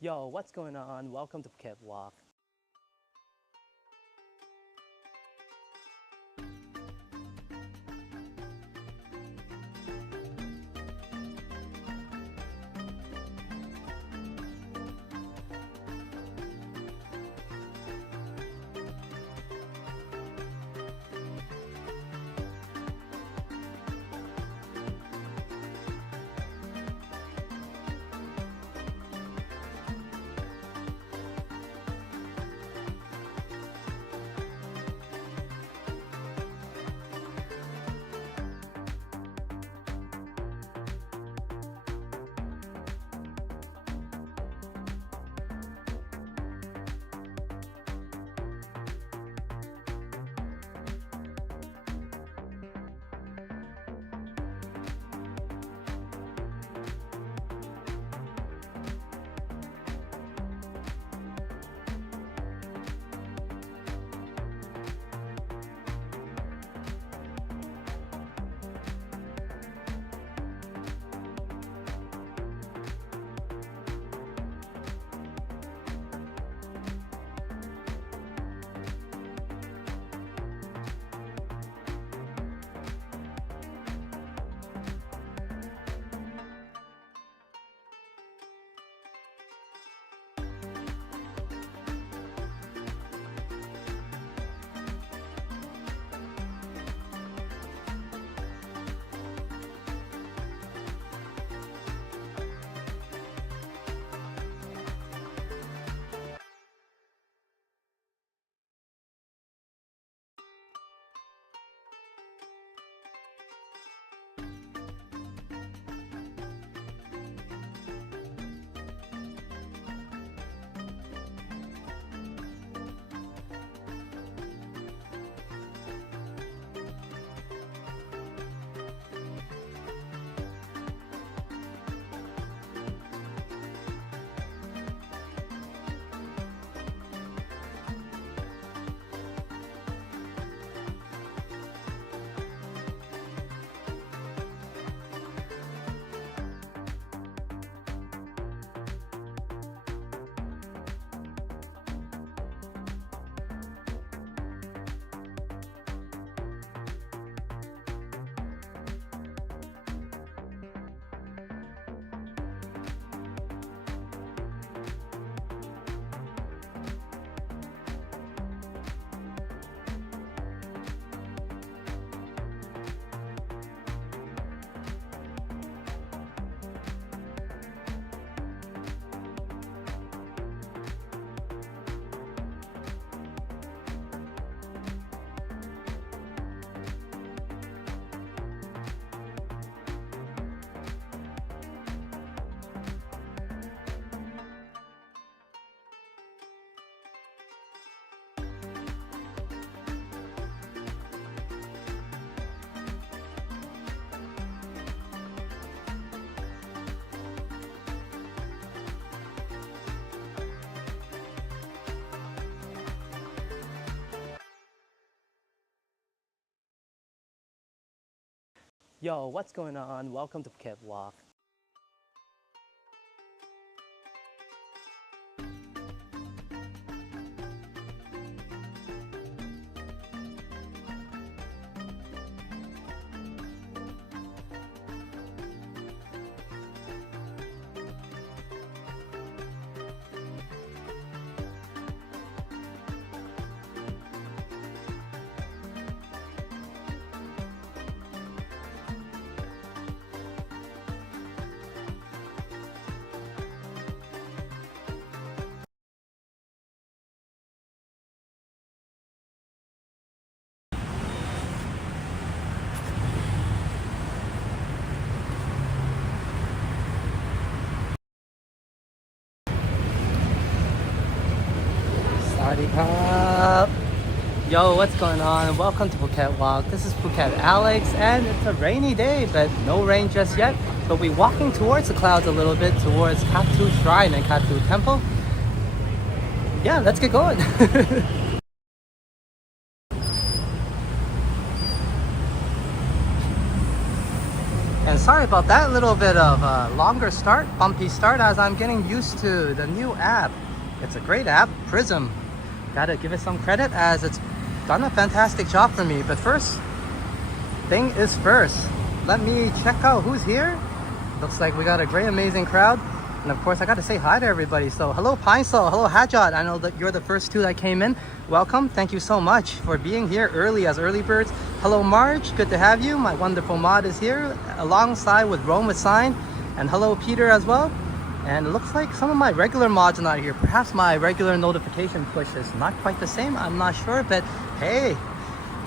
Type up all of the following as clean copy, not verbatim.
Yo, what's going on? Welcome to Phuket Walk. Yo, what's going on? Welcome to Phuket Walk. Sawadee krap. Yo, what's going on? Welcome to Phuket Walk. This is Phuket Alex, and it's a rainy day, but no rain just yet. But we're walking towards the clouds a little bit, towards Kathu Shrine and Kathu Temple. Yeah, let's get going. And sorry about that little bit of a longer start, bumpy start, as I'm getting used to the new app. It's a great app, Prism. Gotta give it some credit as it's done a fantastic job for me. But first thing is first, let me check out who's here. Looks like we got a great, amazing crowd. And of course, I got to say hi to everybody. So hello, Pine Soul. Hello, Hajat. I know that you're the first two that came in. Welcome. Thank you so much for being here early as early birds. Hello, Marge. Good to have you. My wonderful mod is here alongside with Rome with Sign. And hello, Peter as well. And it looks like some of my regular mods are not here. Perhaps my regular notification push is not quite the same. I'm not sure. But hey,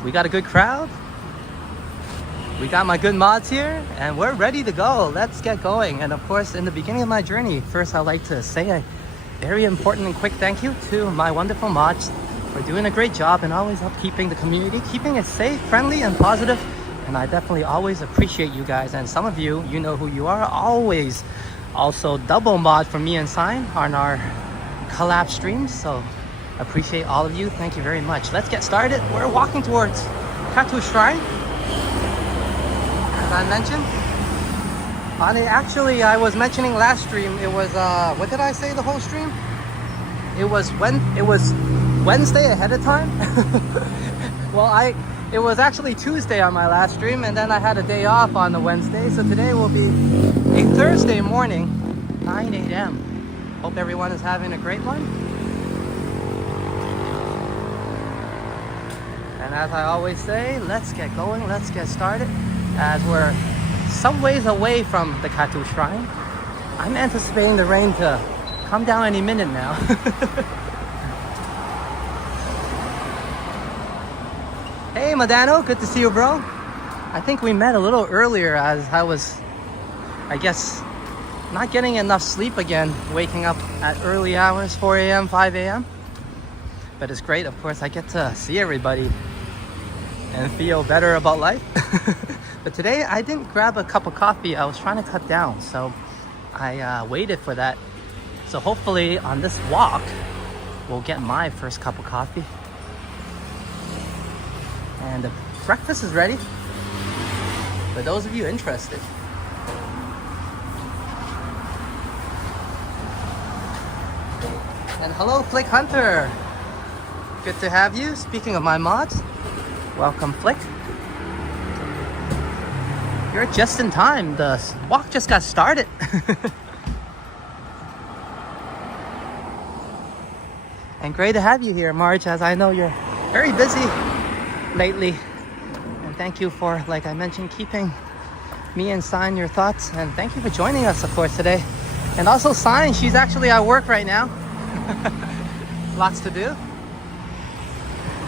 we got a good crowd. We got my good mods here and we're ready to go. Let's get going. And of course, in the beginning of my journey, first I'd like to say a very important and quick thank you to my wonderful mods for doing a great job and always upkeeping the community, keeping it safe, friendly, and positive. And I definitely always appreciate you guys. And some of you, you know who you are, always also double mod for me and Sign on our collab streams. So appreciate all of you. Thank you very much. Let's get started. We're walking towards Kathu Shrine. I mentioned actually I was mentioning last stream, it was what did I say the whole stream? It was Wednesday ahead of time. Well, it was actually Tuesday on my last stream, and then I had a day off on the Wednesday, so today will be a Thursday morning, 9 a.m. Hope everyone is having a great one. And as I always say, let's get going, let's get started. As we're some ways away from the Kathu Shrine, I'm anticipating the rain to come down any minute now. Hey Madano, good to see you, bro. I think we met a little earlier as I was, I guess, not getting enough sleep again, waking up at early hours, 4 a.m., 5 a.m. But it's great, of course, I get to see everybody and feel better about life. But today I didn't grab a cup of coffee. I was trying to cut down, so I waited for that. So hopefully on this walk, we'll get my first cup of coffee. And the breakfast is ready for those of you interested. And hello, Flick Hunter. Good to have you. Speaking of my mods, welcome, Flick. You're just in time. The walk just got started. And great to have you here, Marge, as I know you're very busy lately. And thank you for, like I mentioned, keeping me and Sign your thoughts. And thank you for joining us, of course, today. And also Sign, she's actually at work right now. Lots to do.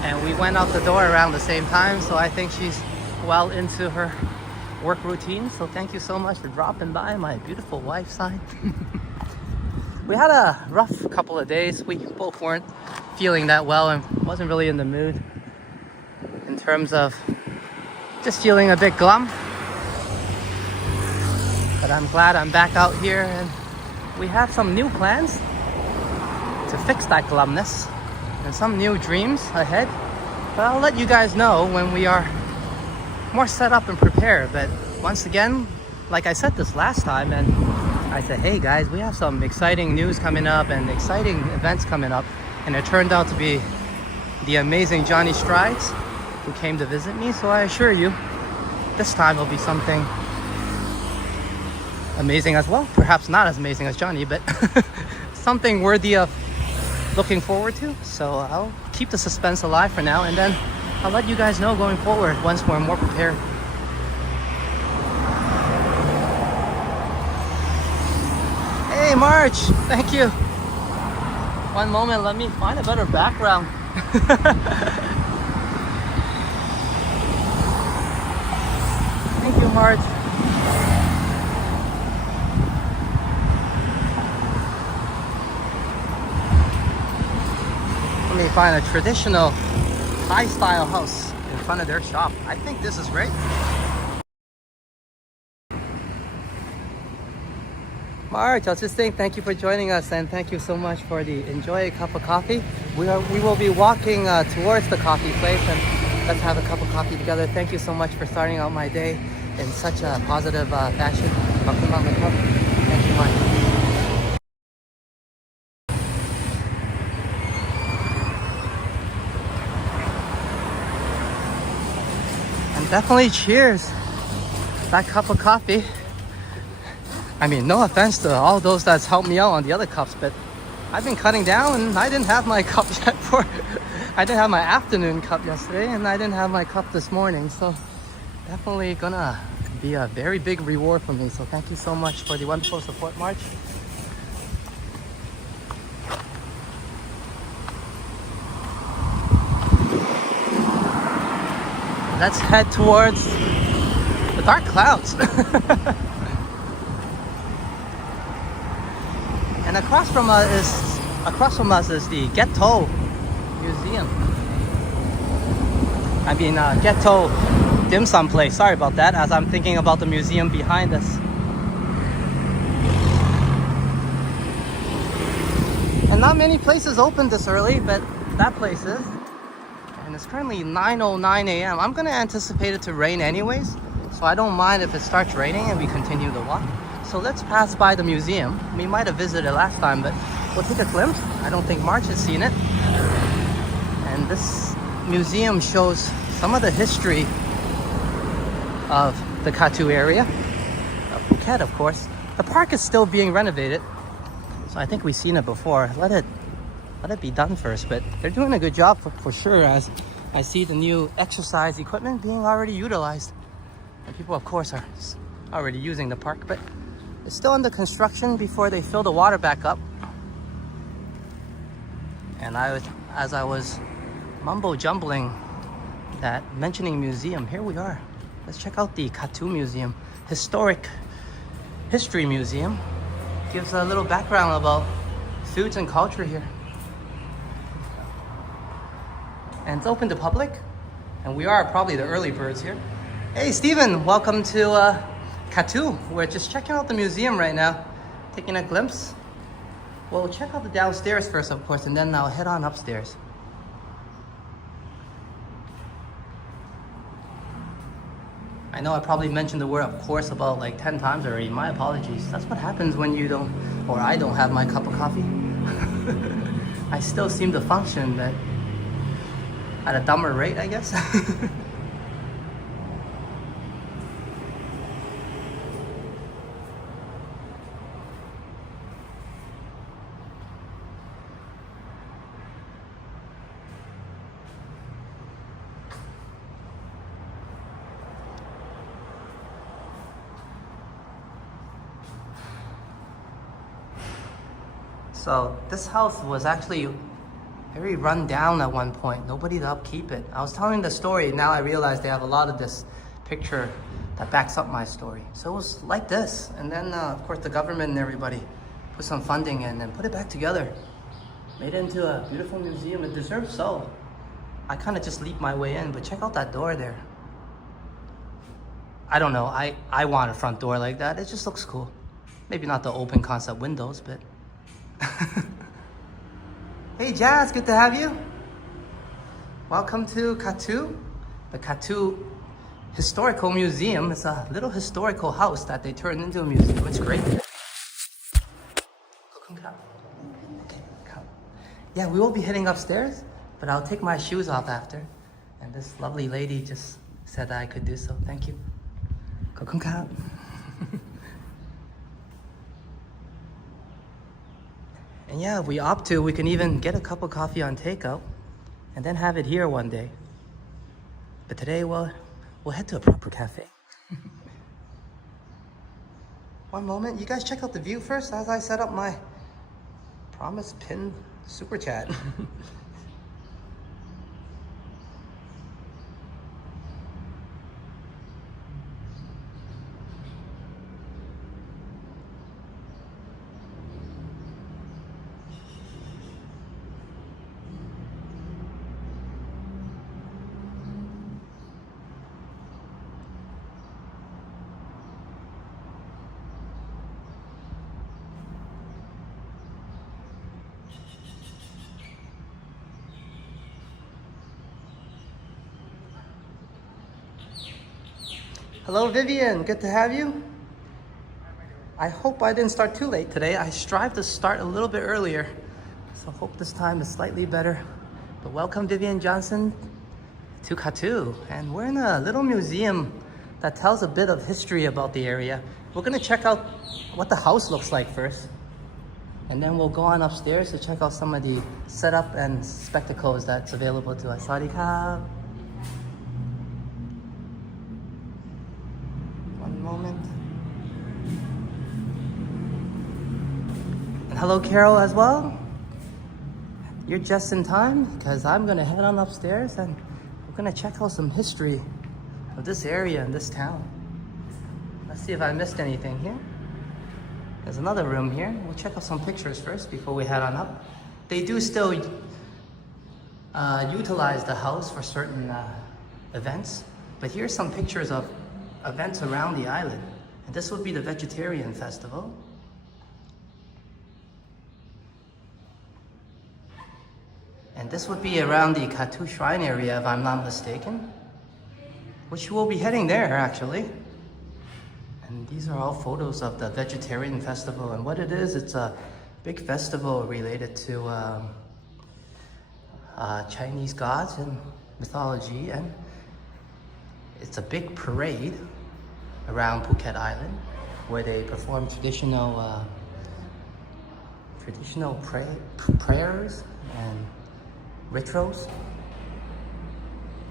And we went out the door around the same time, so I think she's well into her work routine. So thank you so much for dropping by, my beautiful wife, Sign. We had a rough couple of days. We both weren't feeling that well and wasn't really in the mood in terms of just feeling a bit glum. But I'm glad I'm back out here and we have some new plans to fix that glumness and some new dreams ahead. But I'll let you guys know when we are more set up and prepared. But once again, like I said this last time, and I said, hey guys, we have some exciting news coming up and exciting events coming up. And it turned out to be the amazing Johnny Strides who came to visit me. So I assure you, this time will be something amazing as well. Perhaps not as amazing as Johnny, but something worthy of looking forward to. So I'll keep the suspense alive for now, and then I'll let you guys know going forward once we're more prepared. Hey March, thank you. One moment, let me find a better background. Thank you, March. Let me find a traditional Thai style house in front of their shop. I think this is great. March, I was just saying thank you for joining us, and thank you so much for the enjoy a cup of coffee. We will be walking towards the coffee place, and let's have a cup of coffee together. Thank you so much for starting out my day in such a positive fashion. Thank you, Mike. And definitely cheers that cup of coffee. I mean, no offense to all those that's helped me out on the other cups, but I've been cutting down and I didn't have my cup yet I didn't have my afternoon cup yesterday and I didn't have my cup this morning. So definitely gonna be a very big reward for me. So thank you so much for the wonderful support, March. Let's head towards the dark clouds. And across from us is the Kathu Museum. I mean, Kathu dim sum place. Sorry about that, as I'm thinking about the museum behind us. And not many places open this early, but that place is. And it's currently 9:09 a.m. I'm gonna anticipate it to rain anyways, so I don't mind if it starts raining and we continue the walk. So let's pass by the museum. We might have visited it last time, but we'll take a glimpse. I don't think March has seen it. And this museum shows some of the history of the Kathu area, of Phuket, of course. The park is still being renovated, so I think we've seen it before. Let it be done first, but they're doing a good job for sure, as I see the new exercise equipment being already utilized. And people, of course, are already using the park, but it's still under construction before they fill the water back up. And as I was mumbo jumbling that mentioning museum, here we are. Let's check out the Kathu Museum, history museum. Gives a little background about foods and culture here. And it's open to public, and we are probably the early birds here. Hey Steven, welcome to Kathu. We're just checking out the museum right now, taking a glimpse. We'll check out the downstairs first, of course, and then I'll head on upstairs. I know I probably mentioned the word of course about like 10 times already. My apologies. That's what happens when you don't, or I don't have my cup of coffee. I still seem to function, but at a dumber rate, I guess. So this house was actually very run down at one point. Nobody to upkeep it. I was telling the story, now I realize they have a lot of this picture that backs up my story. So it was like this. And then of course the government and everybody put some funding in and put it back together. Made it into a beautiful museum. It deserves so. I kind of just leaped my way in, but check out that door there. I don't know, I want a front door like that. It just looks cool. Maybe not the open concept windows, but Hey Jazz, good to have you. Welcome to Kathu, the Kathu Historical Museum. It's a little historical house that they turned into a museum. It's great. Okay, come. Yeah, we will be heading upstairs, but I'll take my shoes off after. And this lovely lady just said that I could do so. Thank you. And yeah, if we opt to, we can even get a cup of coffee on takeout and then have it here one day. But today, well, we'll head to a proper cafe. One moment, you guys check out the view first as I set up my promise pin super chat. Hello, Vivian. Good to have you. I hope I didn't start too late today. I strive to start a little bit earlier, so hope this time is slightly better. But welcome, Vivian Johnson, to Kathu. And we're in a little museum that tells a bit of history about the area. We're gonna check out what the house looks like first. And then we'll go on upstairs to check out some of the setup and spectacles that's available to us. Sawadee-ka. One moment. And hello, Carol, as well. You're just in time because I'm gonna head on upstairs and we're gonna check out some history of this area and this town. Let's see if I missed anything here. There's another room here. We'll check out some pictures first before we head on up. They do still utilize the house for certain events, but here's some pictures of events around the island. And this would be the vegetarian festival. And this would be around the Kathu Shrine area, if I'm not mistaken, which we'll be heading there actually. And these are all photos of the vegetarian festival. And what it is, it's a big festival related to Chinese gods and mythology. And it's a big parade around Phuket Island where they perform traditional prayers and rituals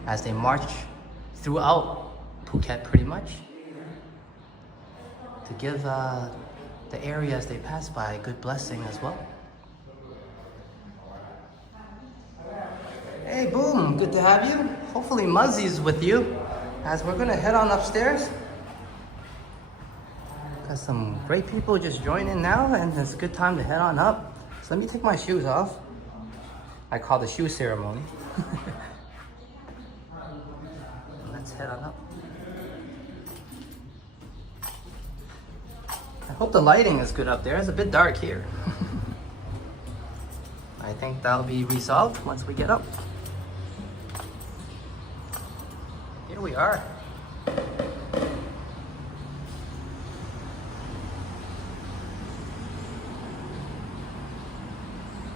as they march throughout Phuket pretty much, to give the areas they pass by a good blessing as well. Hey, Boom, good to have you. Hopefully Muzzy's with you as we're gonna head on upstairs. Got some great people just joining now and it's a good time to head on up. So let me take my shoes off. I call the shoe ceremony. Let's head on up. I hope the lighting is good up there. It's a bit dark here. I think that'll be resolved once we get up. Here we are.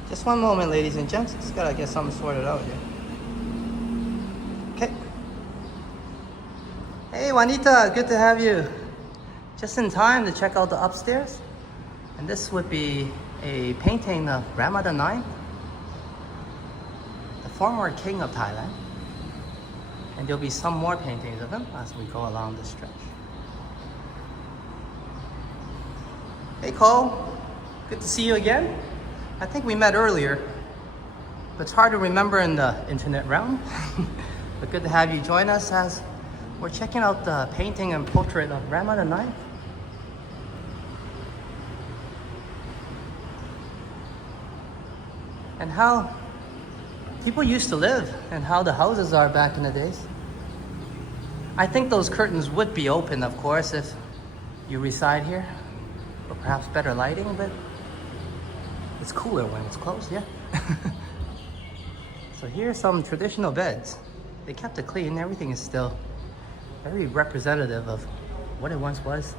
Just one moment, ladies and gents. Just gotta get something sorted out here. Okay. Hey, Juanita, good to have you. Just in time to check out the upstairs. And this would be a painting of Rama IX, the former king of Thailand. And there'll be some more paintings of him as we go along this stretch. Hey, Cole, good to see you again. I think we met earlier, but it's hard to remember in the internet realm. But good to have you join us as we're checking out the painting and portrait of Rama IX. And how people used to live and how the houses are back in the days. I think those curtains would be open, of course, if you reside here, or perhaps better lighting, but it's cooler when it's closed, yeah. So here's some traditional beds. They kept it clean. Everything is still very representative of what it once was.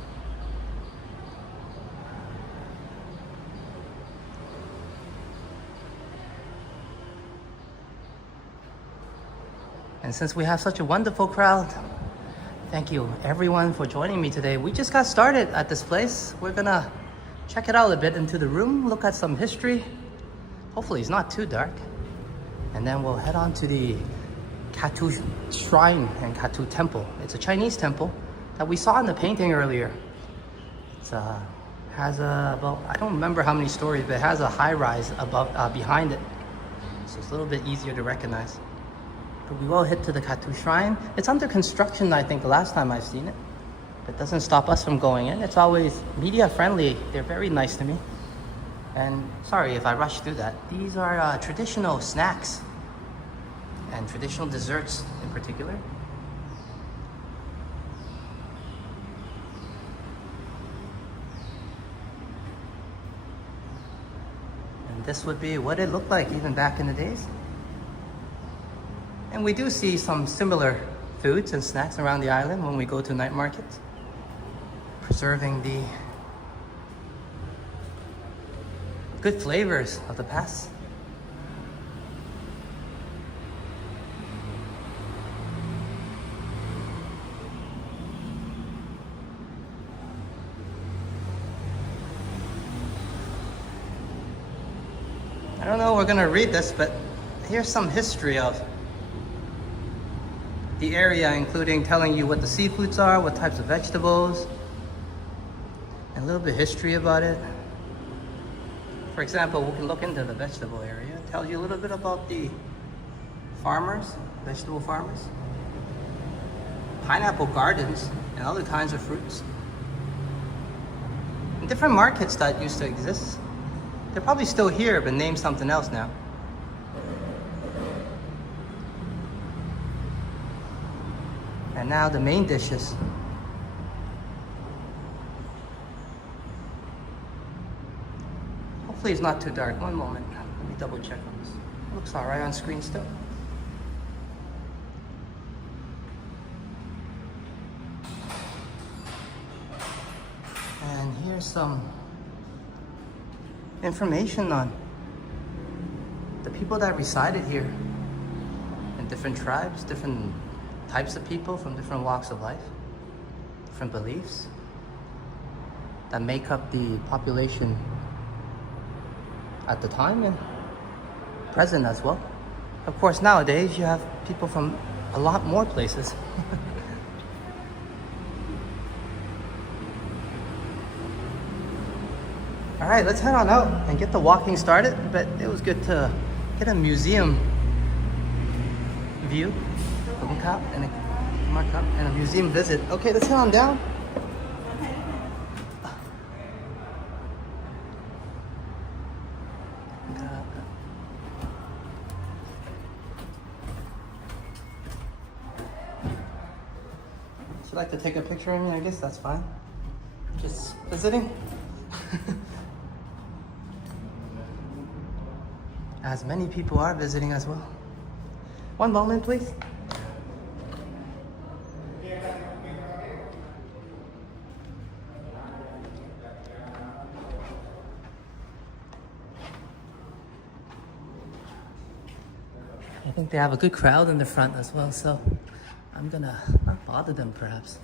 And since we have such a wonderful crowd, thank you everyone for joining me today. We just got started at this place. We're gonna check it out a bit into the room, look at some history. Hopefully it's not too dark. And then we'll head on to the Kathu Shrine and Kathu Temple. It's a Chinese temple that we saw in the painting earlier. It has well, I don't remember how many stories, but it has a high rise above, behind it. So it's a little bit easier to recognize. But we will head to the Kathu Shrine. It's under construction, I think, the last time I've seen it. It doesn't stop us from going in. It's always media friendly. They're very nice to me. And sorry if I rushed through that. These are traditional snacks and traditional desserts in particular. And this would be what it looked like even back in the days. And we do see some similar foods and snacks around the island when we go to night markets, preserving the good flavors of the past. I don't know, we're gonna read this, but here's some history of the area, including telling you what the seafoods are, what types of vegetables, and a little bit of history about it. For example, we can look into the vegetable area. It tells you a little bit about the farmers, vegetable farmers, pineapple gardens, and other kinds of fruits. And different markets that used to exist. They're probably still here, but named something else now. And now the main dishes. Hopefully it's not too dark. One moment. Let me double check on this. Looks alright on screen still. And here's some information on the people that resided here, and different tribes, different types of people from different walks of life, different beliefs that make up the population at the time and present as well. Of course, nowadays you have people from a lot more places. All right, let's head on out and get the walking started, but it was good to get a museum view, look up and a mark up and a museum visit. Okay, let's head on down. Would you like to take a picture of me? I guess that's fine. Just visiting. As many people are visiting as well. One moment, please. I think they have a good crowd in the front as well, so I'm gonna not bother them perhaps.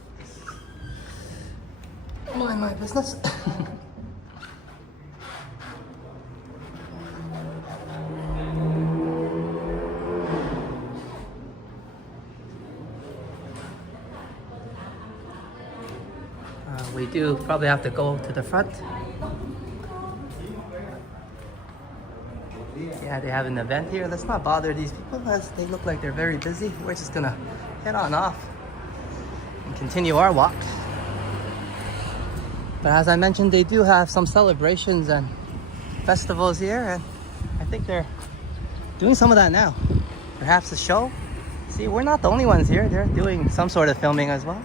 Mind my business. We do probably have to go to the front. Yeah, they have an event here. Let's not bother these people as they look like they're very busy. We're just gonna head on off and continue our walk. But as I mentioned, they do have some celebrations and festivals here, and I think they're doing some of that now. Perhaps a show. See, we're not the only ones here. They're doing some sort of filming as well.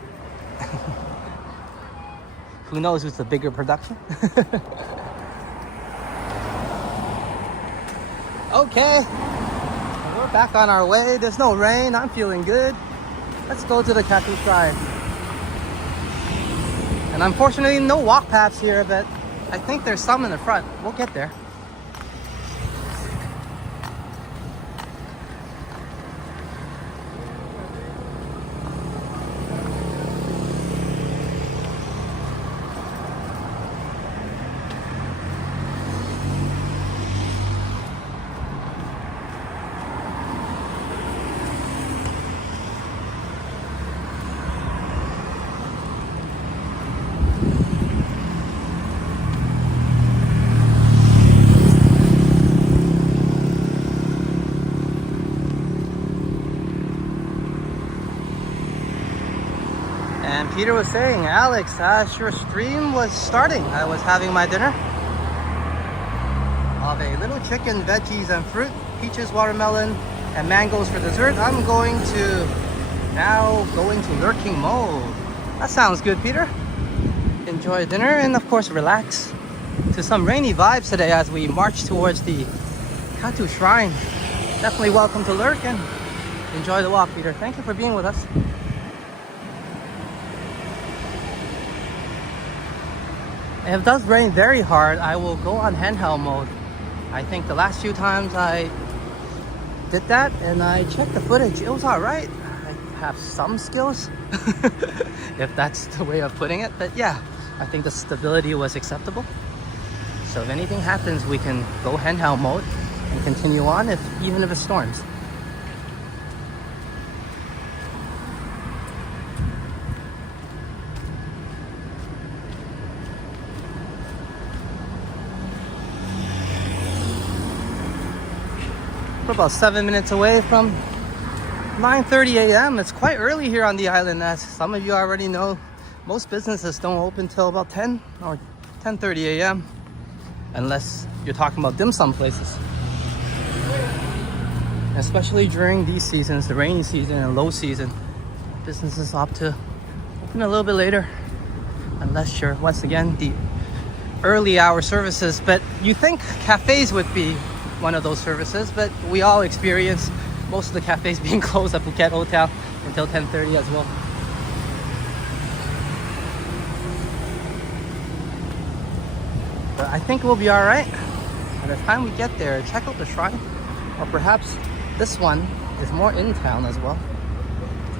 Who knows who's the bigger production? Okay, we're back on our way. There's no rain. I'm feeling good. Let's go to the Kathu side. And unfortunately, no walk paths here, but I think there's some in the front. We'll get there. And Peter was saying, Alex, as your stream was starting, I was having my dinner of a little chicken, veggies, and fruit, peaches, watermelon, and mangoes for dessert. I'm going to now go into lurking mode. That sounds good, Peter. Enjoy dinner and, of course, relax to some rainy vibes today as we march towards the Kathu shrine. Definitely welcome to lurk and enjoy the walk, Peter. Thank you for being with us. If it does rain very hard, I will go on handheld mode. I think the last few times I did that and I checked the footage, it was alright. I have some skills, if that's the way of putting it. But yeah, I think the stability was acceptable. So if anything happens, we can go handheld mode and continue on even if it storms. We're about 7 minutes away from 9:30 a.m. It's quite early here on the island, as some of you already know. Most businesses don't open till about 10 or 10:30 a.m. unless you're talking about dim sum places. Especially during these seasons, the rainy season and low season, businesses opt to open a little bit later, unless you're, once again, the early hour services. But you think cafes would be one of those services, but we all experience most of the cafes being closed at Phuket Hotel until 10:30 as well. But I think we'll be all right. By the time we get there, check out the shrine, or perhaps this one is more in town as well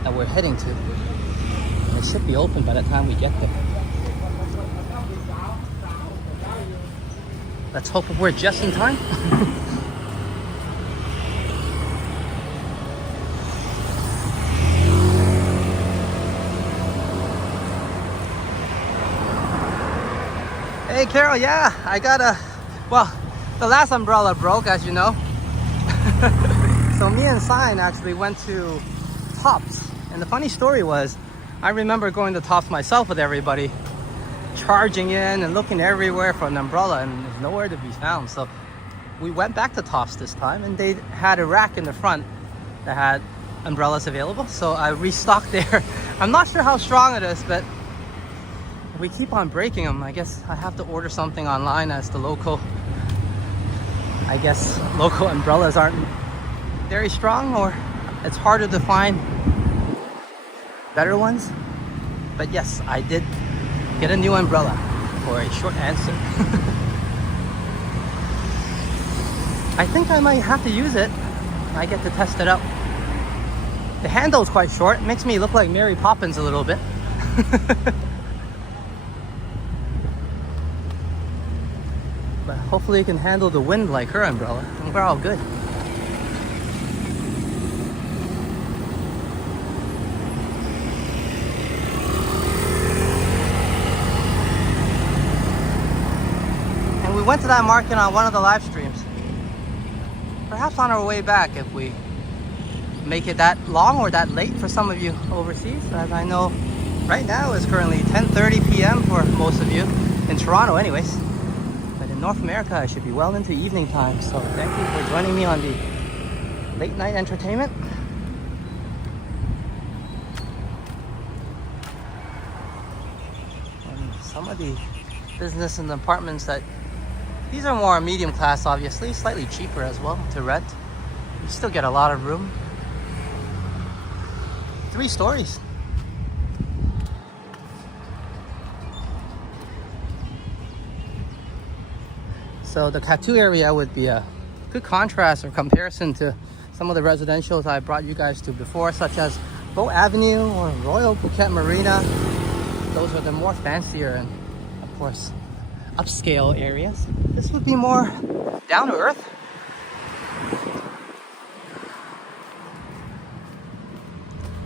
that we're heading to. And it should be open by the time we get there. Let's hope we're just in time. Hey Carol, yeah, I got the last umbrella broke, as you know. So me and Sign actually went to Tops. And the funny story was, I remember going to Tops myself with everybody, charging in and looking everywhere for an umbrella, and there's nowhere to be found. So we went back to Tops this time, and they had a rack in the front that had umbrellas available. So I restocked there. I'm not sure how strong it is, but we keep on breaking them. I guess I have to order something online, as the local umbrellas aren't very strong, or it's harder to find better ones. But yes, I did get a new umbrella, for a short answer. I think I might have to use it. I get to test it out. The handle is quite short. It makes me look like Mary Poppins a little bit. But hopefully it can handle the wind like her umbrella, and we're all good. And we went to that market on one of the live streams. Perhaps on our way back, if we make it that long or that late for some of you overseas. As I know, right now it's currently 10:30 p.m. for most of you, in Toronto anyways. In North America, I should be well into evening time. So thank you for joining me on the late night entertainment. And some of the business and apartments these are more medium class, obviously, slightly cheaper as well to rent. You still get a lot of room. 3 stories. So the Kathu area would be a good contrast or comparison to some of the residentials I brought you guys to before, such as Boat Avenue or Royal Phuket Marina. Those are the more fancier and, of course, upscale areas. This would be more down to earth.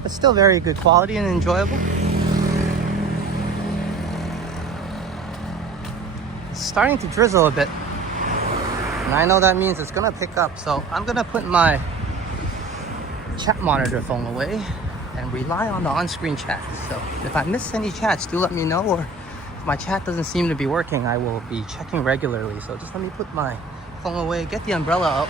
But still very good quality and enjoyable. It's starting to drizzle a bit. And I know that means it's gonna pick up, so I'm gonna put my chat monitor phone away and rely on the on-screen chat. So if I miss any chats, do let me know, or if my chat doesn't seem to be working, I will be checking regularly. So just let me put my phone away, get the umbrella out.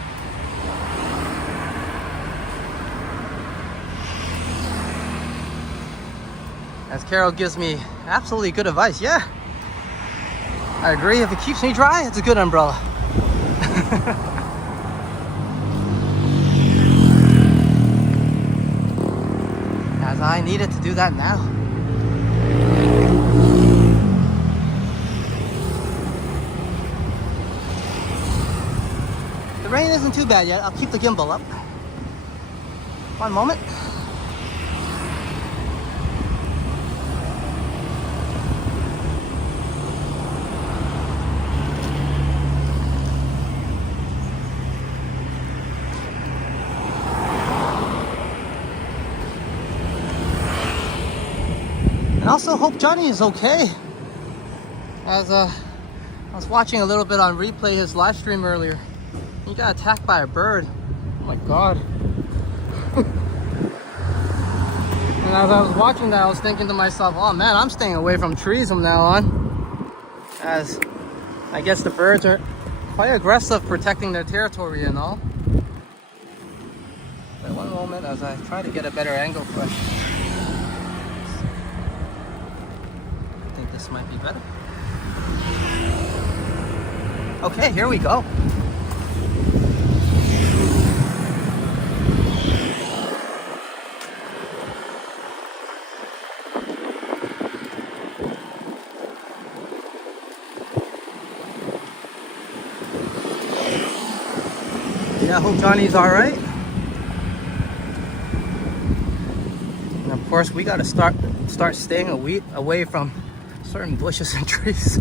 As Carol gives me absolutely good advice. Yeah, I agree. If it keeps me dry, it's a good umbrella. As I needed to do that now. rain isn't too bad yet. I'll keep the gimbal up. One moment. And also hope Johnny is okay. As I was watching a little bit on replay his live stream earlier. He got attacked by a bird. Oh my god. And as I was watching that, I was thinking to myself, oh man, I'm staying away from trees from now on. As I guess the birds are quite aggressive protecting their territory and all. Wait one moment as I try to get a better angle for it. I think this might be better. Okay, here we go. Yeah, I hope Johnny's all right. And of course, we got to start staying away from certain bushes and trees.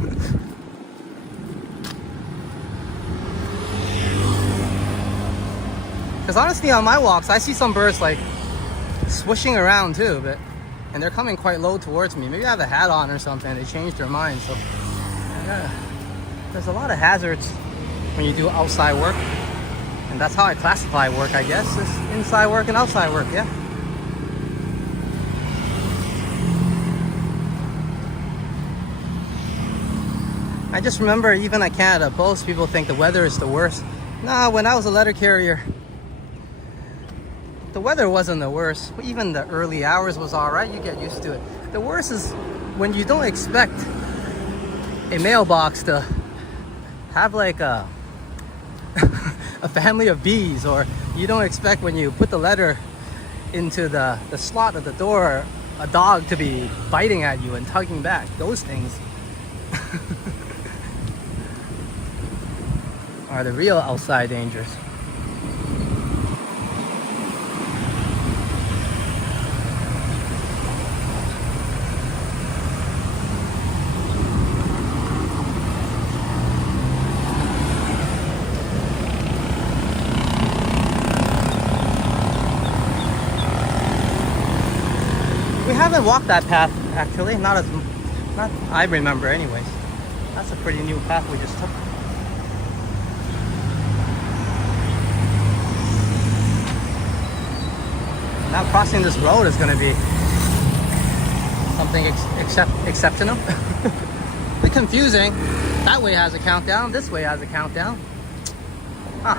Because honestly, on my walks, I see some birds like swishing around too, and they're coming quite low towards me. Maybe I have a hat on or something. They changed their mind. So there's a lot of hazards when you do outside work, and that's how I classify work, I guess. It's inside work and outside work, yeah. I just remember even at Canada Post, people think the weather is the worst. Nah, when I was a letter carrier, the weather wasn't the worst. Even the early hours was all right. You get used to it. The worst is when you don't expect a mailbox to have like a family of bees, or you don't expect when you put the letter into the slot of the door, a dog to be biting at you and tugging back. Those things are the real outside dangers. We haven't walked that path actually, not I remember anyways. That's a pretty new path we just took. Now crossing this road is going to be something exceptional. A bit confusing. That way has a countdown, this way has a countdown. Huh.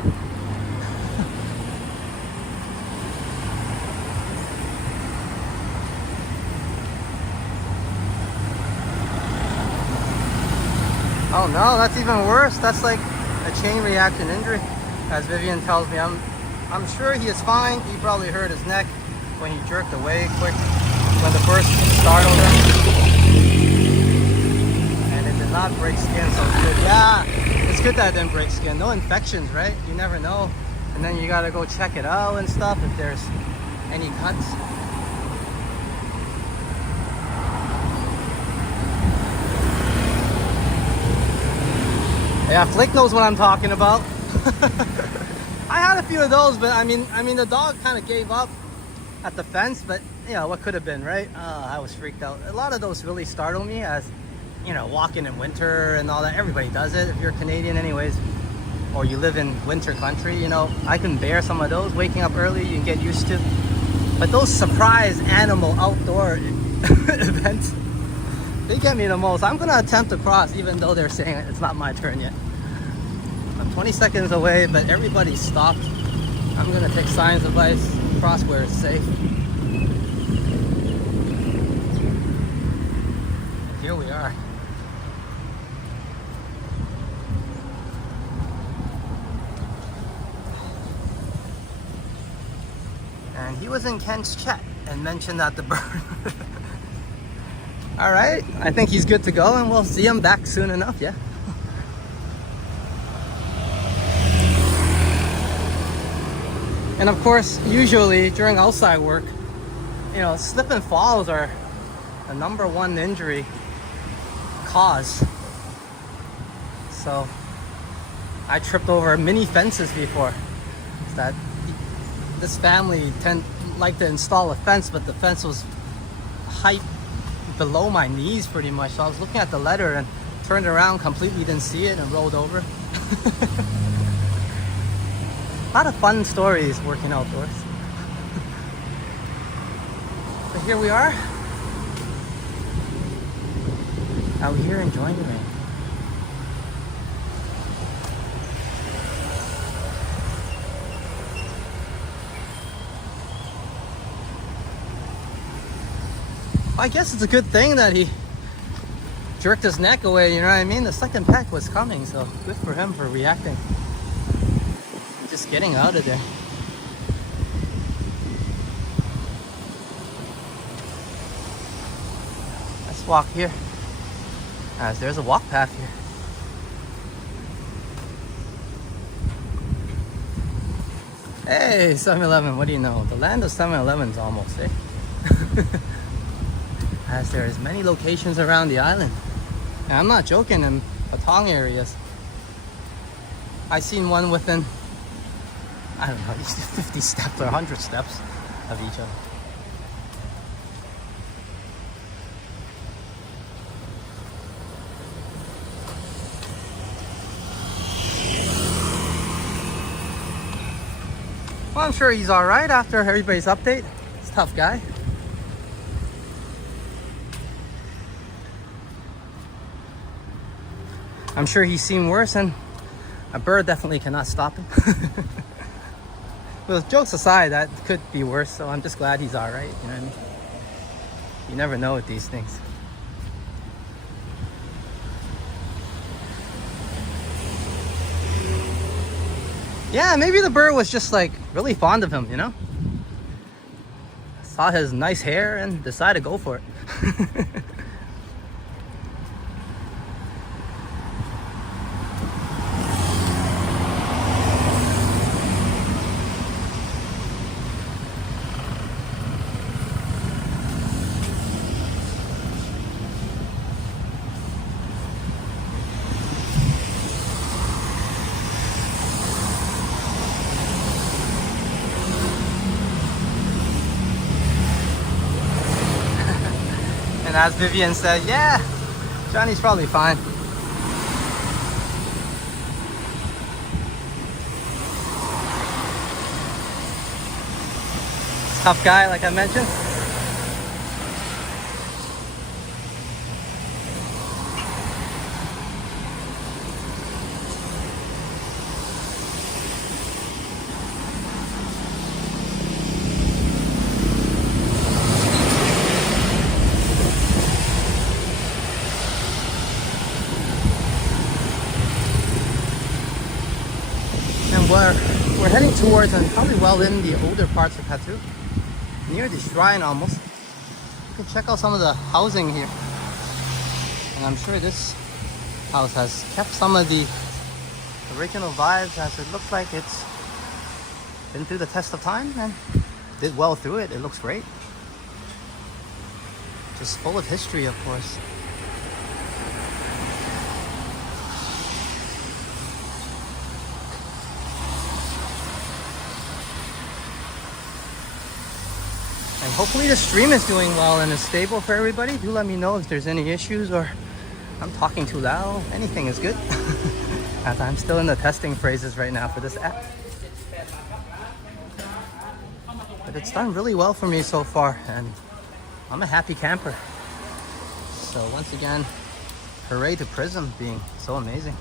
Oh no, that's even worse. That's like a chain reaction injury. As Vivian tells me, I'm sure he is fine. He probably hurt his neck when he jerked away quick when the burst startled him. And it did not break skin, so it's good. Yeah, it's good that it didn't break skin. No infections, right? You never know. And then you gotta go check it out and stuff if there's any cuts. Yeah, Flick knows what I'm talking about. I had a few of those, but I mean the dog kind of gave up at the fence, but you know, what could have been, right? I was freaked out. A lot of those really startle me, as you know, walking in winter and all that. Everybody does it if you're Canadian anyways, or you live in winter country, you know. I can bear some of those. Waking up early, you can get used to. But those surprise animal outdoor events, they get me the most. I'm gonna attempt to cross, even though they're saying it's not my turn yet. I'm 20 seconds away, but everybody's stopped. I'm gonna take Science advice, cross where it's safe. Here we are. And he was in Ken's chat and mentioned that the bird. All right, I think he's good to go, and we'll see him back soon enough, yeah. And of course, usually during outside work, you know, slip and falls are the #1 injury cause. So I tripped over mini fences before. That this family like to install a fence, but the fence was height below my knees pretty much. So I was looking at the letter and turned around, completely didn't see it, and rolled over. A lot of fun stories working outdoors. But here we are, out here enjoying the rain. I guess it's a good thing that he jerked his neck away, you know what I mean? The second peck was coming, so good for him for reacting. Just getting out of there. Let's walk here. As there's a walk path here. Hey, 7-Eleven, what do you know? The land of 7-Elevens almost, eh? As there is many locations around the island. And I'm not joking, in Patong areas. I seen one within, I don't know, 50 steps or 100 steps of each other. Well, I'm sure he's all right after everybody's update. He's a tough guy. I'm sure he's seen worse, and a bird definitely cannot stop him. Well, jokes aside, that could be worse, so I'm just glad he's all right, you know what I mean? You never know with these things. Yeah, maybe the bird was just like really fond of him, you know? Saw his nice hair and decided to go for it. And as Vivian said, yeah, Johnny's probably fine. Tough guy, like I mentioned. We're heading towards, and probably well in the older parts of Kathu, near the shrine almost. You can check out some of the housing here, and I'm sure this house has kept some of the original vibes, as it looks like it's been through the test of time and did well through it. It looks great, just full of history, of course. And hopefully the stream is doing well and is stable for everybody. Do let me know if there's any issues or I'm talking too loud. Anything is good. As I'm still in the testing phases right now for this app. But it's done really well for me so far, and I'm a happy camper. So once again, hooray to Prism being so amazing.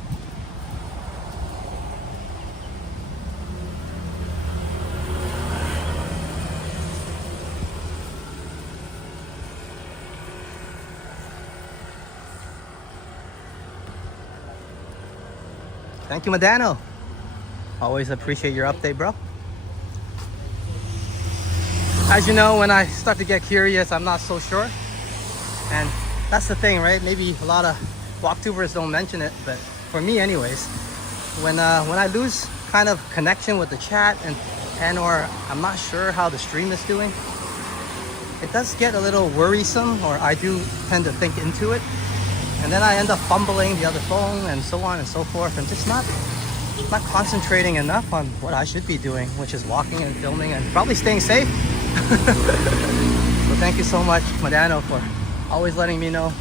Thank you, Madano. Always appreciate your update, bro. As you know, when I start to get curious, I'm not so sure. And that's the thing, right? Maybe a lot of walktubers don't mention it, but for me anyways, when I lose kind of connection with the chat and and or I'm not sure how the stream is doing. It does get a little worrisome, or I do tend to think into it. And then I end up fumbling the other phone and so on and so forth, and just not concentrating enough on what I should be doing, which is walking and filming and probably staying safe. So thank you so much, Madano, for always letting me know.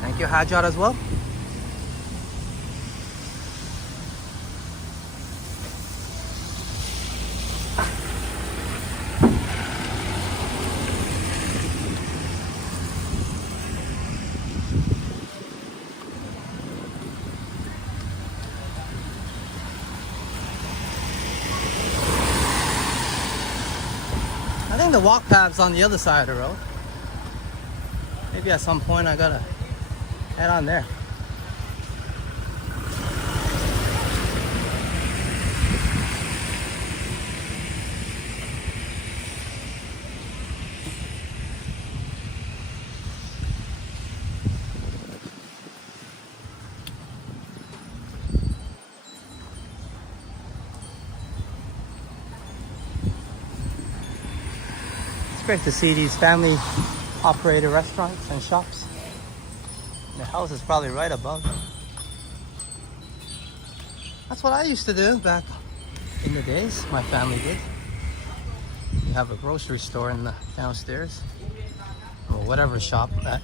Thank you, Hajar, as well. I think the walk path's on the other side of the road. Maybe at some point I gotta head on there. It's great to see these family operated restaurants and shops. The house is probably right above. That's what I used to do back in the days. My family did. You have a grocery store in the downstairs, or whatever shop that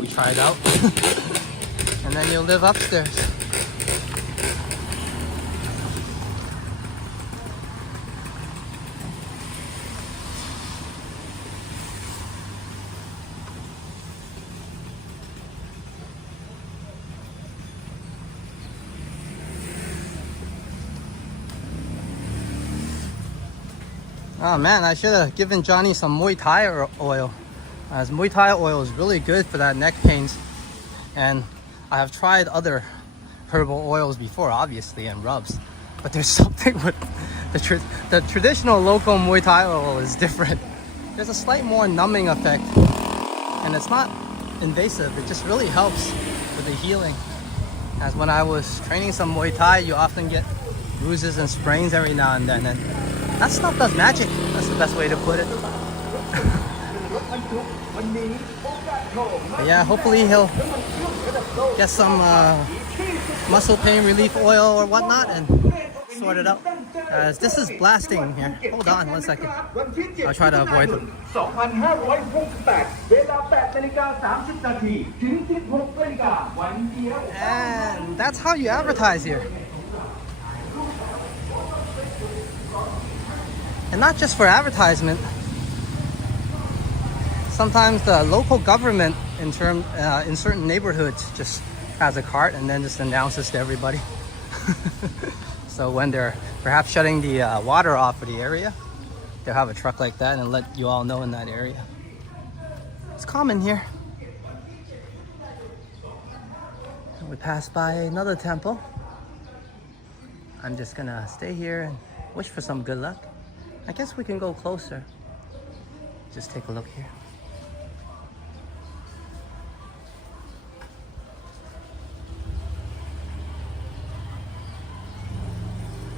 we tried out, and then you'll live upstairs. Oh man, I should have given Johnny some Muay Thai oil, as Muay Thai oil is really good for that neck pains. And I have tried other herbal oils before, obviously, and rubs, but there's something with the traditional local Muay Thai oil is different. There's a slight more numbing effect, and it's not invasive. It just really helps with the healing. As when I was training some Muay Thai, you often get bruises and sprains every now and then, and that stuff does magic. That's the best way to put it. But yeah, hopefully he'll get some muscle pain relief oil or whatnot and sort it out. As this is blasting here. Hold on 1 second. I'll try to avoid them. And that's how you advertise here. And not just for advertisement. Sometimes the local government in certain neighborhoods just has a cart and then just announces to everybody. So when they're perhaps shutting the water off of the area, they'll have a truck like that and let you all know in that area. It's common here. And we passed by another temple. I'm just gonna stay here and wish for some good luck. I guess we can go closer. Just take a look here.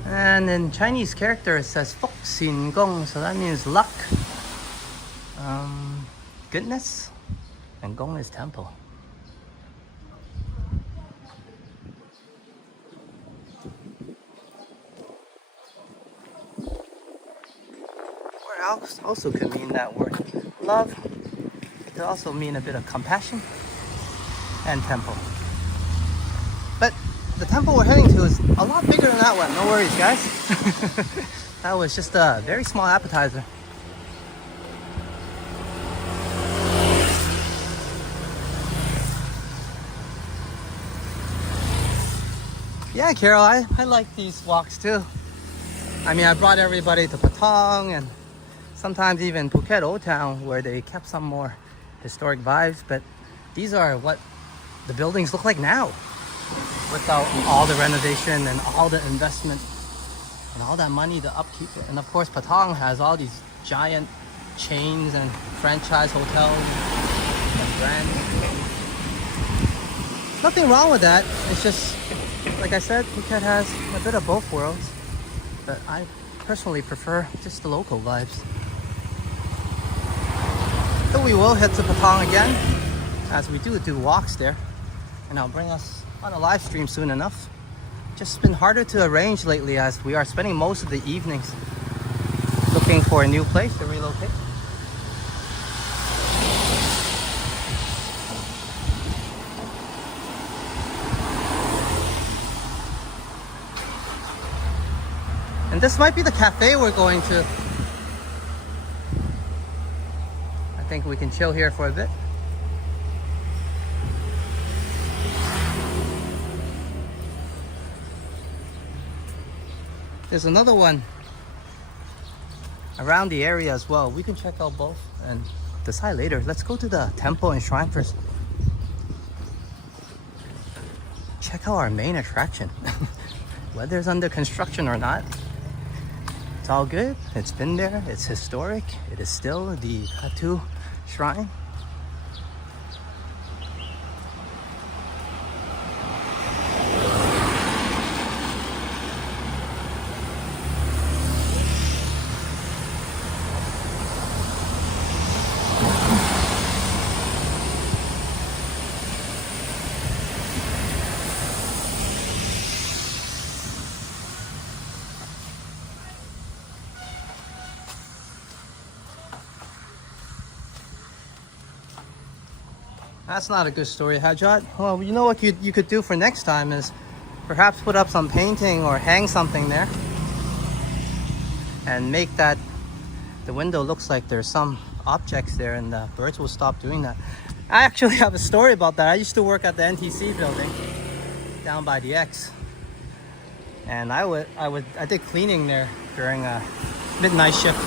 And in Chinese character it says Fok Xin Gong, so that means luck, goodness, and Gong is temple. Also could mean that word love. It could also mean a bit of compassion and temple. But the temple we're heading to is a lot bigger than that one. No worries, guys. That was just a very small appetizer. Yeah, Carol, I like these walks too. I mean, I brought everybody to Patong and sometimes even Phuket Old Town, where they kept some more historic vibes, but these are what the buildings look like now, without all the renovation and all the investment and all that money to upkeep it. And of course, Patong has all these giant chains and franchise hotels and brands. Nothing wrong with that. It's just, like I said, Phuket has a bit of both worlds. But I personally prefer just the local vibes. So we will head to Patong again, as we do walks there. And I'll bring us on a live stream soon enough. Just been harder to arrange lately as we are spending most of the evenings looking for a new place to relocate. And this might be the cafe we're going to. I think we can chill here for a bit. There's another one around the area as well. We can check out both and decide later. Let's go to the temple and shrine first. Check out our main attraction. Whether it's under construction or not, it's all good. It's been there. It's historic. It is still the Kathu shrine. That's not a good story, Hajat. Well, you know what you could do for next time is perhaps put up some painting or hang something there and make that the window looks like there's some objects there, and the birds will stop doing that. I actually have a story about that. I used to work at the NTC building down by the X, and I did cleaning there during a midnight shift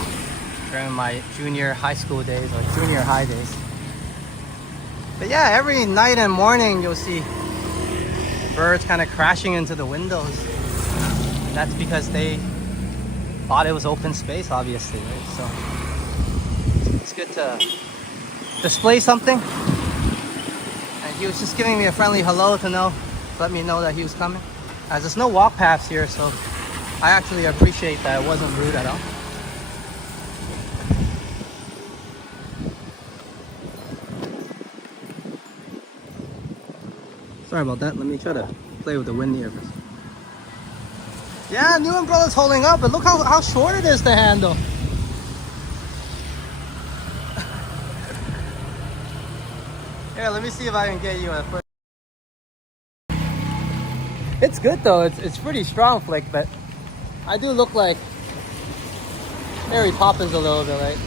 during my junior high school days or junior high days. But yeah, every night and morning you'll see birds kind of crashing into the windows. And that's because they thought it was open space, obviously, right? So it's good to display something. And he was just giving me a friendly hello to let me know that he was coming. As there's no walk paths here, so I actually appreciate that. It wasn't rude at all. Sorry about that. Let me try to play with the wind here first. Yeah, new umbrella's holding up, but look how short it is to handle. Here, let me see if I can get you a foot. It's good though. It's pretty strong, Flick, but I do look like Mary Poppins a little bit, right?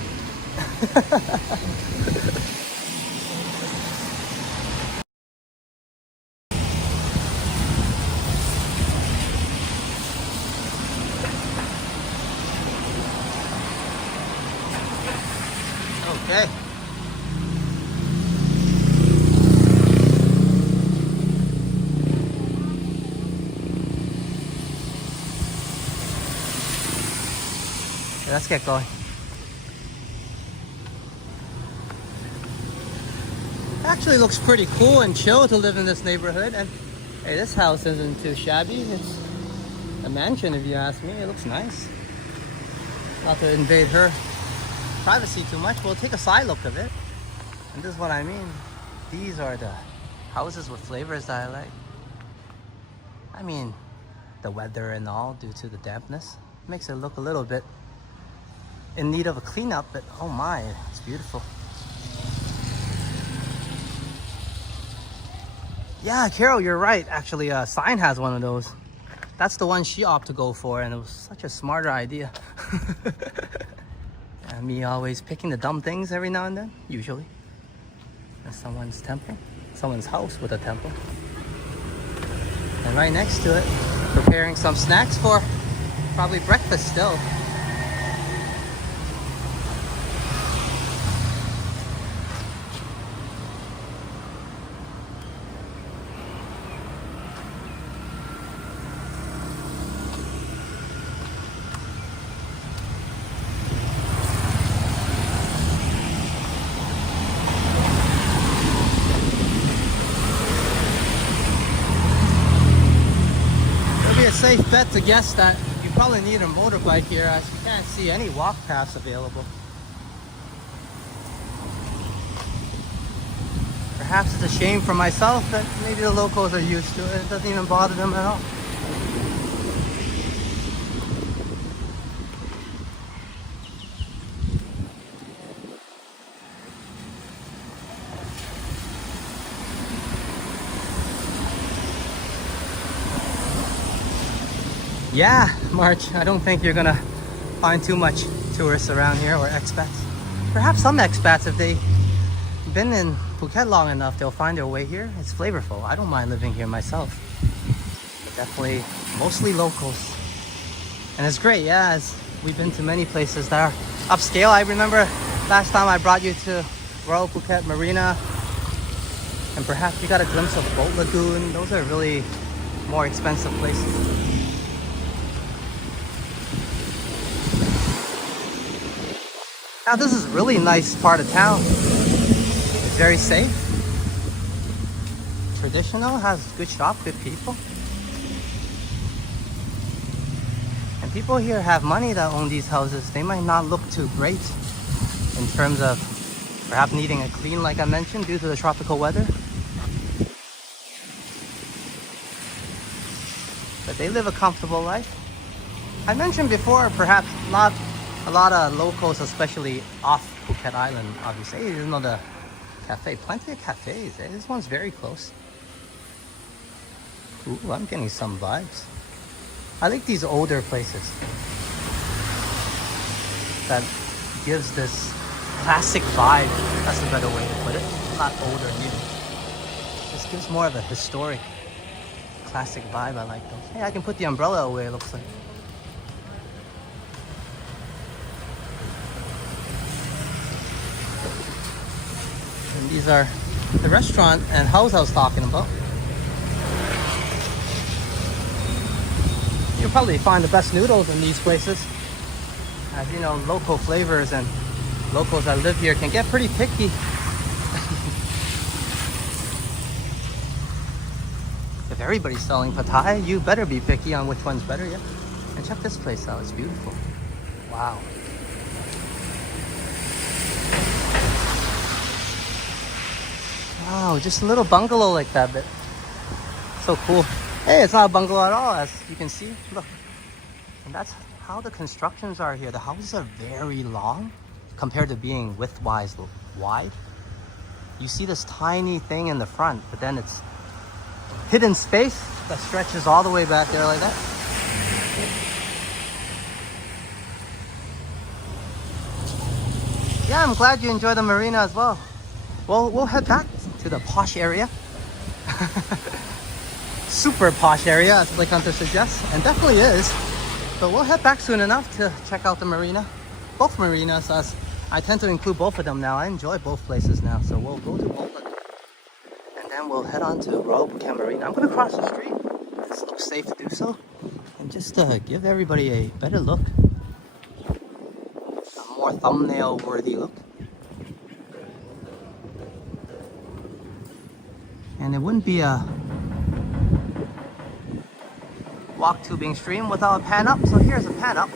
Okay. Let's get going. Actually looks pretty cool and chill to live in this neighborhood, and hey, this house isn't too shabby. It's a mansion if you ask me. It looks nice. Not to invade her privacy too much. We'll take a side look of it. And this is what I mean. These are the houses with flavors that I like. I mean, the weather and all due to the dampness makes it look a little bit in need of a cleanup, but oh my, it's beautiful. Yeah, Carol, you're right. Actually, Sign has one of those. That's the one she opted to go for, and it was such a smarter idea. And me always picking the dumb things every now and then, usually. That's someone's temple, someone's house with a temple. And right next to it, preparing some snacks for probably breakfast still. safe bet to guess that you probably need a motorbike here, as you can't see any walk paths available. Perhaps it's a shame for myself that maybe the locals are used to it. It doesn't even bother them at all. Yeah, March, I don't think you're gonna find too much tourists around here, or expats. Perhaps some expats, if they've been in Phuket long enough, they'll find their way here. It's flavorful. I don't mind living here myself. But definitely mostly locals. And it's great, yeah, as we've been to many places that are upscale. I remember last time I brought you to Royal Phuket Marina, and perhaps you got a glimpse of Boat Lagoon. Those are really more expensive places. Now this is a really nice part of town. It's very safe, traditional, has good shop, good people. And people here have money that own these houses. They might not look too great in terms of perhaps needing a clean, like I mentioned, due to the tropical weather. But they live a comfortable life. I mentioned before, perhaps not a lot of locals, especially off Phuket Island, obviously. There's another cafe, plenty of cafes. This one's very close. Ooh, I'm getting some vibes. I like these older places that gives this classic vibe. That's a better way to put it. Not old or new. This gives more of a historic, classic vibe. I like those. Hey, I can put the umbrella away, it looks like. And these are the restaurant and house I was talking about. You'll probably find the best noodles in these places. As you know, local flavors, and locals that live here can get pretty picky. If everybody's selling pad thai, you better be picky on which one's better, yeah? And check this place out, it's beautiful. Wow. Wow, just a little bungalow like that, but so cool. Hey, it's not a bungalow at all, as you can see. Look, and that's how the constructions are here. The houses are very long compared to being width-wise wide. You see this tiny thing in the front, but then it's hidden space that stretches all the way back there like that. Yeah, I'm glad you enjoyed the marina as well. Well, we'll head back to the posh area. Super posh area, as Blake Hunter suggests, and definitely is. But we'll head back soon enough to check out the marina. Both marinas, as I tend to include both of them now. I enjoy both places now, so we'll go to both of them. And then we'll head on to Royal Phuket Marina. I'm going to cross the street. It looks safe to do so. And just give everybody a better look. A more thumbnail-worthy look. And it wouldn't be a walk tubing stream without a pan up, so here's a pan up.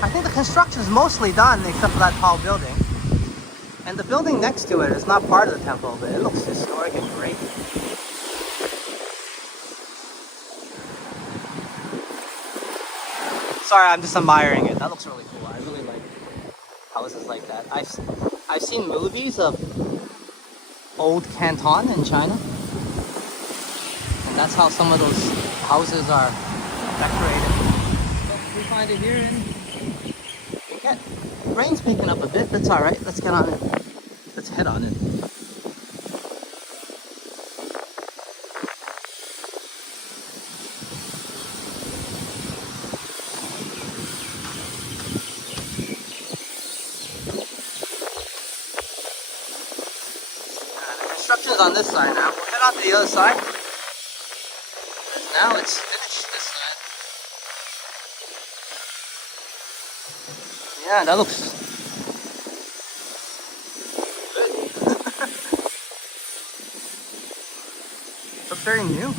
I think the construction is mostly done except for that tall building. And the building next to it is not part of the temple, but it looks historic and great. Sorry, I'm just admiring it. That looks really cool. I really like houses like that. I've seen movies of old Canton in China, and that's how some of those houses are decorated. But we find it here in Phuket. Rain's picking up a bit. That's all right. Let's get on it. Let's head on it. Construction's on this side now. We'll head on to the other side. Because now it's finished this side. Yeah, that looks good. looks very new.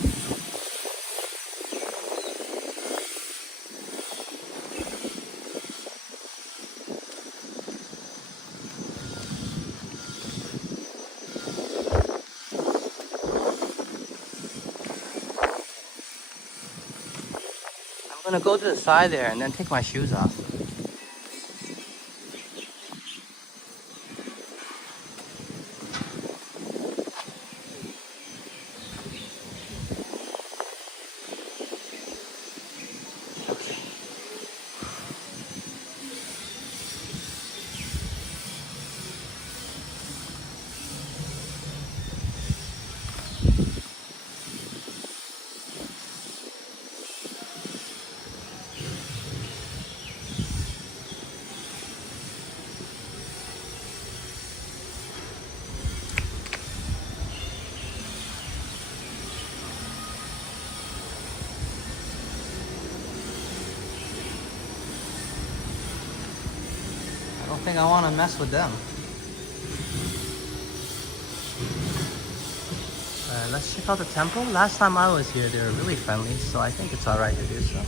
I'm gonna go to the side there and then take my shoes off. I don't think I want to mess with them. Let's check out the temple. Last time I was here, they were really friendly, so I think it's alright to do so.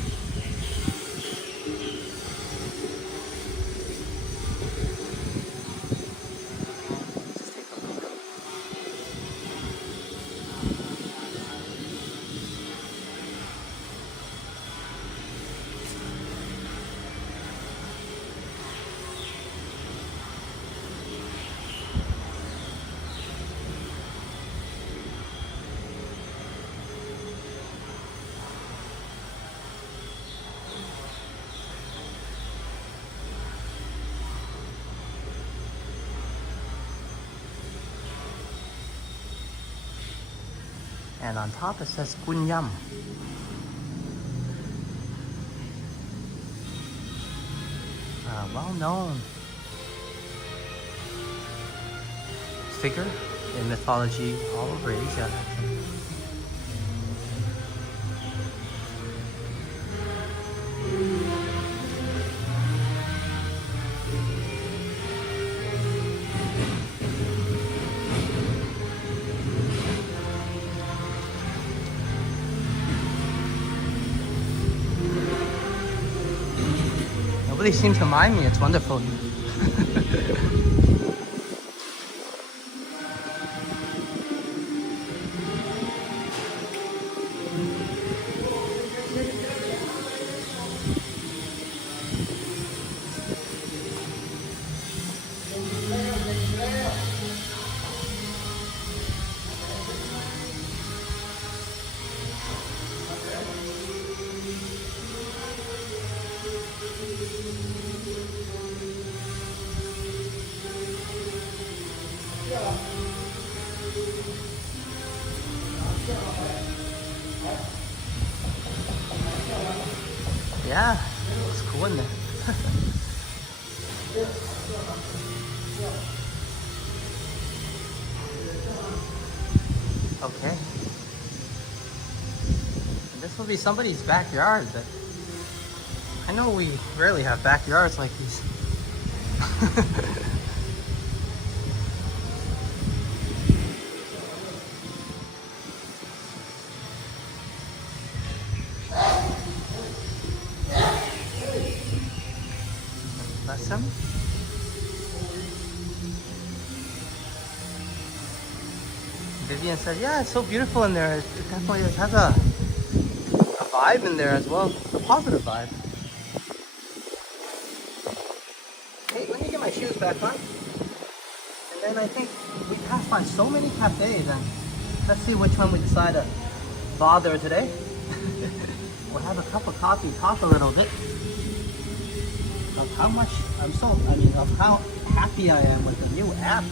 And on top it says Gunyam. Well-known figure in mythology all over Asia, actually. Nobody seems to mind me. It's wonderful. Yeah, it's cool in there. Okay. This will be somebody's backyard, but I know we rarely have backyards like these. Bless him. Vivian said, yeah, it's so beautiful in there. It definitely has a vibe in there as well. A positive vibe. Hey, let me get my shoes back on. And then I think we passed by so many cafes, and let's see which one we decide to bother today. We'll have a cup of coffee, talk a little bit of how much of how happy I am with the new app.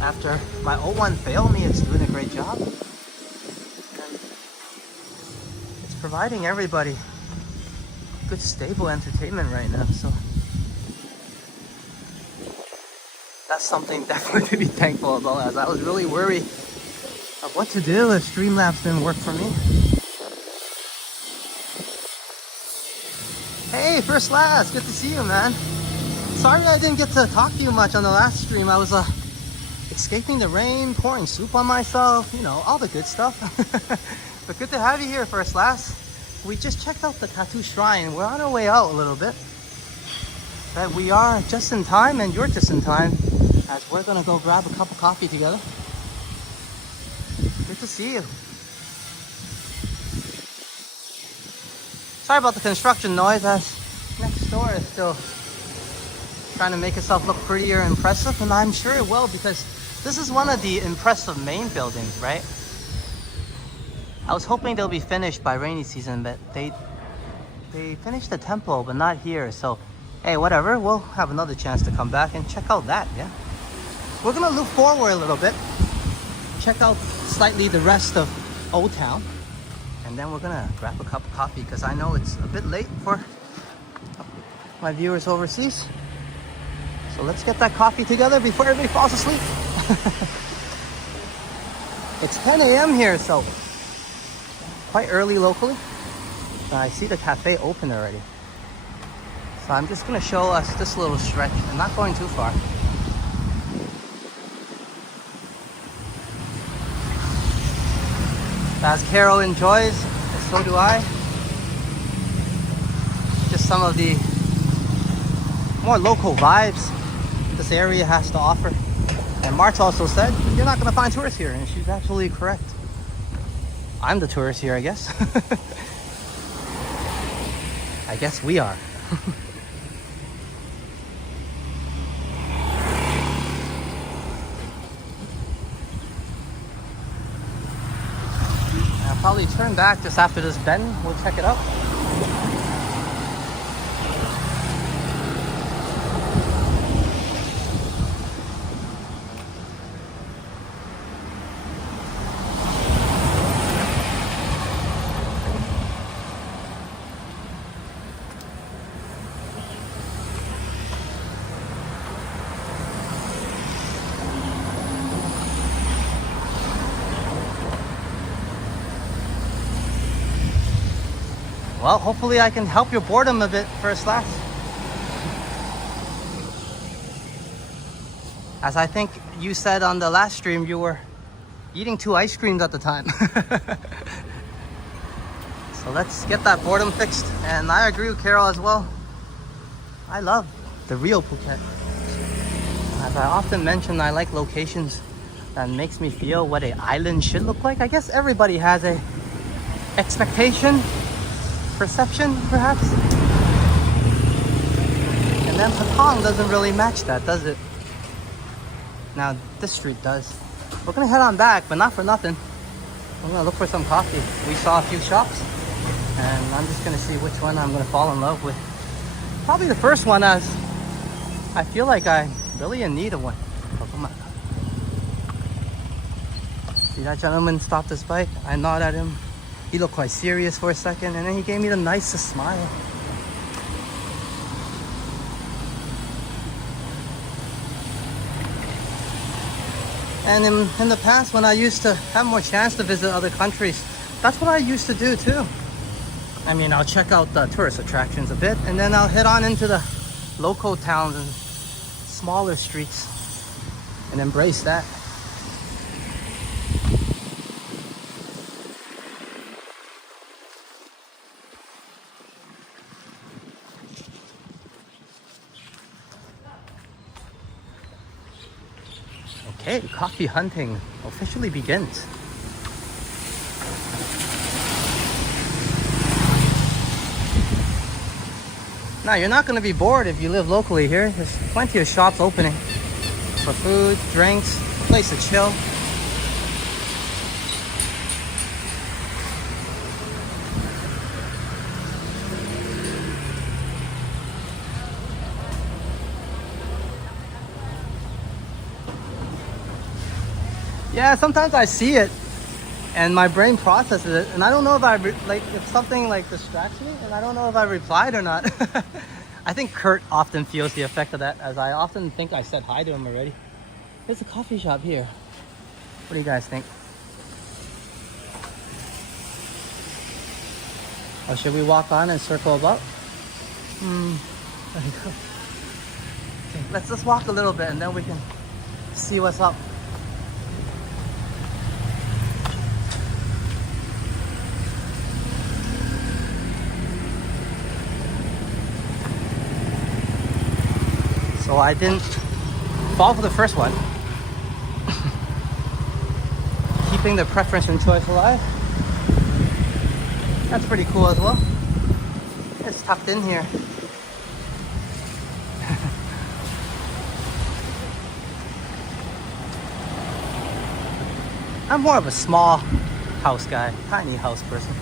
After my old one failed me, it's doing a great job. And it's providing everybody good, stable entertainment right now. So that's something definitely to be thankful about, as I was really worried of what to do if Streamlabs didn't work for me. Hey, First Last, good to see you, man. Sorry I didn't get to talk to you much on the last stream. I was escaping the rain, pouring soup on myself, you know, all the good stuff. But good to have you here first, lass. We just checked out the Kathu shrine. We're on our way out a little bit. But we are just in time, and you're just in time, as we're gonna go grab a cup of coffee together. Good to see you. Sorry about the construction noise, as next door is still trying to make itself look prettier and impressive, and I'm sure it will, because this is one of the impressive main buildings, right? I was hoping they'll be finished by rainy season, but they finished the temple, but not here. So, hey, whatever. We'll have another chance to come back and check out that, yeah? We're gonna look forward a little bit, check out slightly the rest of Old Town, and then we're gonna grab a cup of coffee, because I know it's a bit late for my viewers overseas. So let's get that coffee together before everybody falls asleep. It's 10 a.m. here, so quite early locally. I see the cafe open already. So I'm just gonna show us this little stretch. I'm not going too far. As Carol enjoys, so do I. Just some of the more local vibes this area has to offer. And March also said, you're not gonna find tourists here, and she's absolutely correct. I'm the tourist here, I guess. I guess we are. I'll probably turn back just after this bend. We'll check it out. Well, hopefully I can help your boredom a bit first, last. As I think you said on the last stream, you were eating 2 ice creams at the time. So let's get that boredom fixed. And I agree with Carol as well. I love the real Phuket. As I often mention, I like locations that makes me feel what an island should look like. I guess everybody has a expectation, perception, perhaps. And then Patong doesn't really match that, does it? Now this street does. We're gonna head on back, but not for nothing. I'm gonna look for some coffee. We saw a few shops, and I'm just gonna see which one I'm gonna fall in love with. Probably the first one, as I feel like I'm really in need of one. Oh, come on. See that gentleman stopped his bike? I nod at him. He looked quite serious for a second, and then he gave me the nicest smile. And in the past, when I used to have more chance to visit other countries, that's what I used to do too. I mean, I'll check out the tourist attractions a bit, and then I'll head on into the local towns and smaller streets and embrace that. Okay, coffee hunting officially begins. Now, you're not going to be bored if you live locally here. There's plenty of shops opening for food, drinks, a place to chill. Yeah, sometimes I see it and my brain processes it, and I don't know if if something like distracts me, and I don't know if I replied or not. I think Kurt often feels the effect of that, as I often think I said hi to him already. There's a coffee shop here. What do you guys think? Or should we walk on and circle about? There you go. Okay, let's just walk a little bit and then we can see what's up. So I didn't fall for the first one. Keeping the preference and choice alive. That's pretty cool as well. It's tucked in here. I'm more of a small house guy, tiny house person.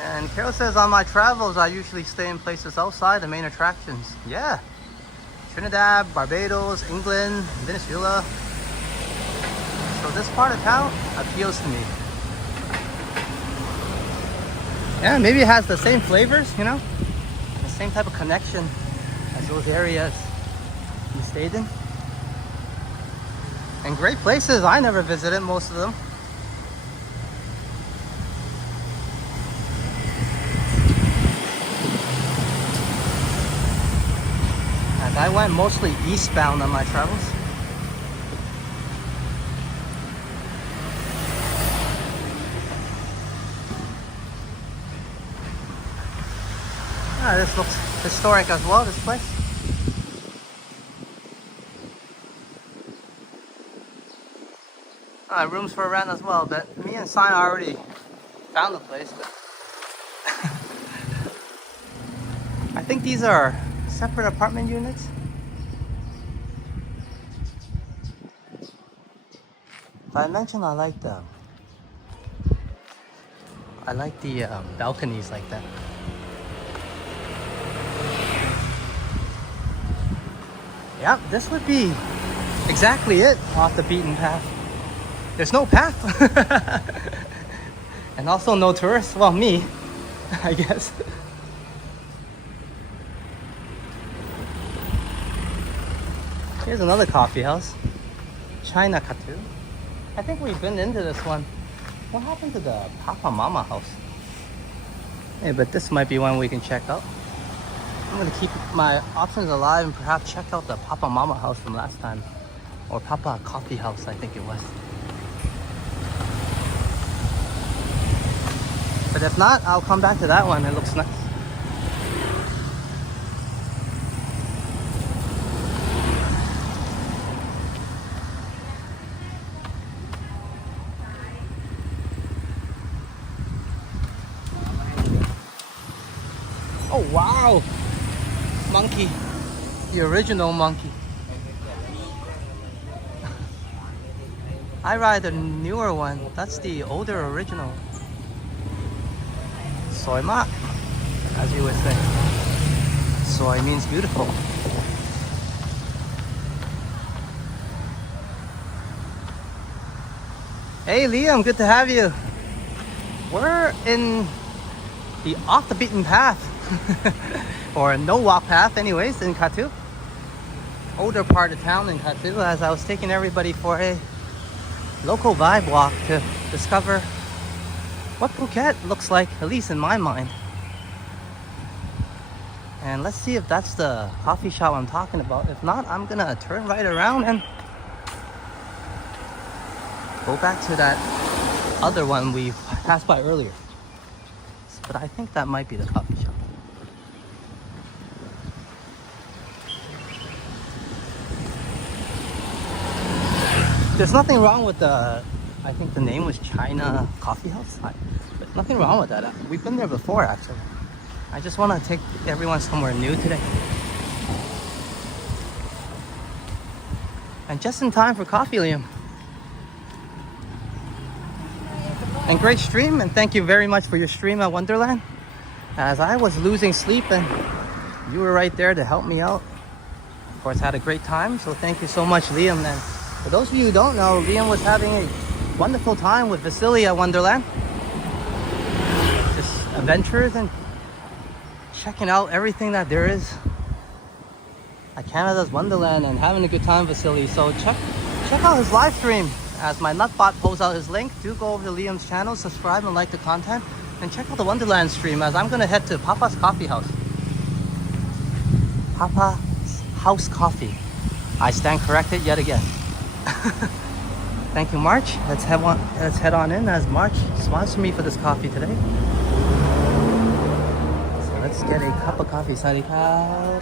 And Carol says, on my travels, I usually stay in places outside the main attractions. Yeah. Trinidad, Barbados, England, Venezuela. So this part of town appeals to me. Yeah, maybe it has the same flavors, you know? The same type of connection as those areas you stayed in. And great places. I never visited most of them. I went mostly eastbound on my travels. Ah, this looks historic as well, this place. Rooms for rent as well, but me and Sign already found the place. But I think these are separate apartment units. But I mentioned I like the balconies like that. Yep, this would be exactly it off the beaten path. There's no path. And also no tourists. Well, me, I guess. Here's another coffee house. China Kathu. I think we've been into this one. What happened to the Papa Mama house? Hey, but this might be one we can check out. I'm gonna keep my options alive and perhaps check out the Papa Mama house from last time. Or Papa Coffee House, I think it was. But if not, I'll come back to that one. It looks nice. Oh wow! Monkey. The original monkey. I ride the newer one. That's the older original. Soy mak, as you would say. Soy means beautiful. Hey Liam, good to have you. We're in the off the beaten path. Or no walk path anyways in Kathu. Older part of town in Kathu, as I was taking everybody for a local vibe walk to discover what Phuket looks like, at least in my mind. And let's see if that's the coffee shop I'm talking about. If not, I'm gonna turn right around and go back to that other one we passed by earlier. But I think that might be the coffee shop. There's nothing wrong with the, I think the name was China Coffee House. But nothing wrong with that. We've been there before actually. I just want to take everyone somewhere new today. And just in time for coffee, Liam. And great stream, and thank you very much for your stream at Wonderland. As I was losing sleep and you were right there to help me out. Of course, had a great time, so thank you so much, Liam. And for those of you who don't know, Liam was having a wonderful time with Vasily at Wonderland. Just adventures and checking out everything that there is at Canada's Wonderland and having a good time, Vasily. So check out his live stream. As my nutbot pulls out his link, do go over to Liam's channel, subscribe and like the content. And check out the Wonderland stream as I'm gonna head to Papa's Coffee House. Papa's House Coffee. I stand corrected yet again. Thank you, March. Let's head on in as March sponsored me for this coffee today. So let's get a cup of coffee. Sadi ka.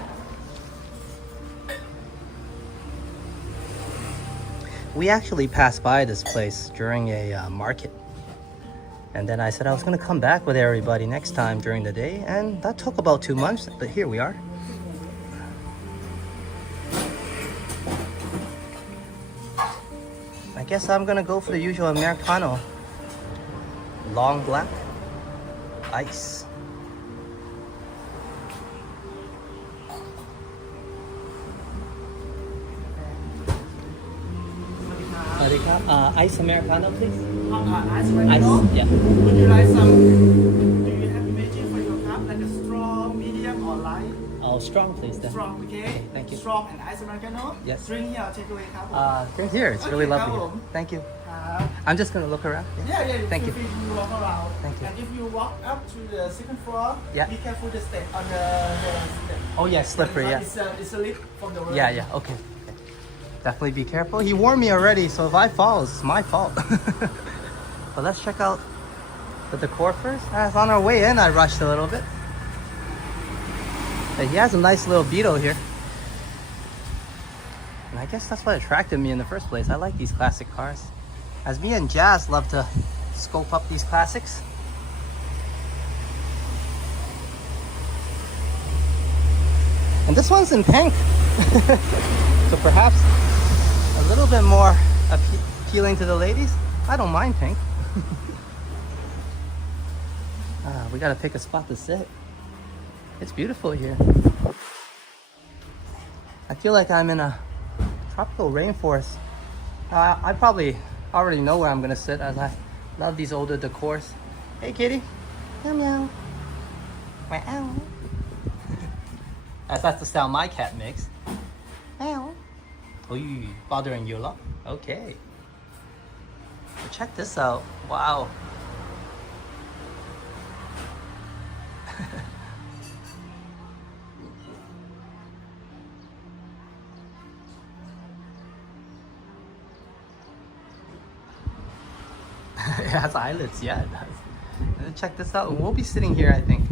We actually passed by this place during a market. And then I said I was gonna come back with everybody next time during the day, and that took about 2 months, but here we are. I guess I'm gonna go for the usual Americano. Long black, ice. Ice Americano, please. Ice Americano? Ice, yeah. Would you like some? Do you have imaging for your cup, like a strong, medium, or light? Oh, strong, please. Then. Strong, okay. Thank you. Strong and ice Americano. Yes. Drink here, take away cup. Drink here. It's really Okay, lovely. come Here. on. Thank you. I'm just gonna look around. Yeah. Thank you. Feel free to walk around. Thank you. And if you walk up to the second floor, Yeah. be careful the step on the step. Oh yeah, slippery. Yeah. It's a lift from the road. Yeah. Okay. Definitely be careful. He warned me already, so if I fall, it's my fault. But let's check out the decor first. As on our way in, I rushed a little bit. But he has a nice little Beetle here. And I guess that's what attracted me in the first place. I like these classic cars. As me and Jazz love to scope up these classics. And this one's in pink. So perhaps a little bit more appealing to the ladies. I don't mind pink. We gotta pick a spot to sit. It's beautiful here. I feel like I'm in a tropical rainforest. I probably already know where I'm gonna sit as I love these older decors. Hey kitty. Meow meow. Meow. As that's the sound my cat makes. Meow. Oh, you bothering you a lot? Okay. But check this out. Wow. It has eyelids, yeah, it does. Check this out. We'll be sitting here, I think.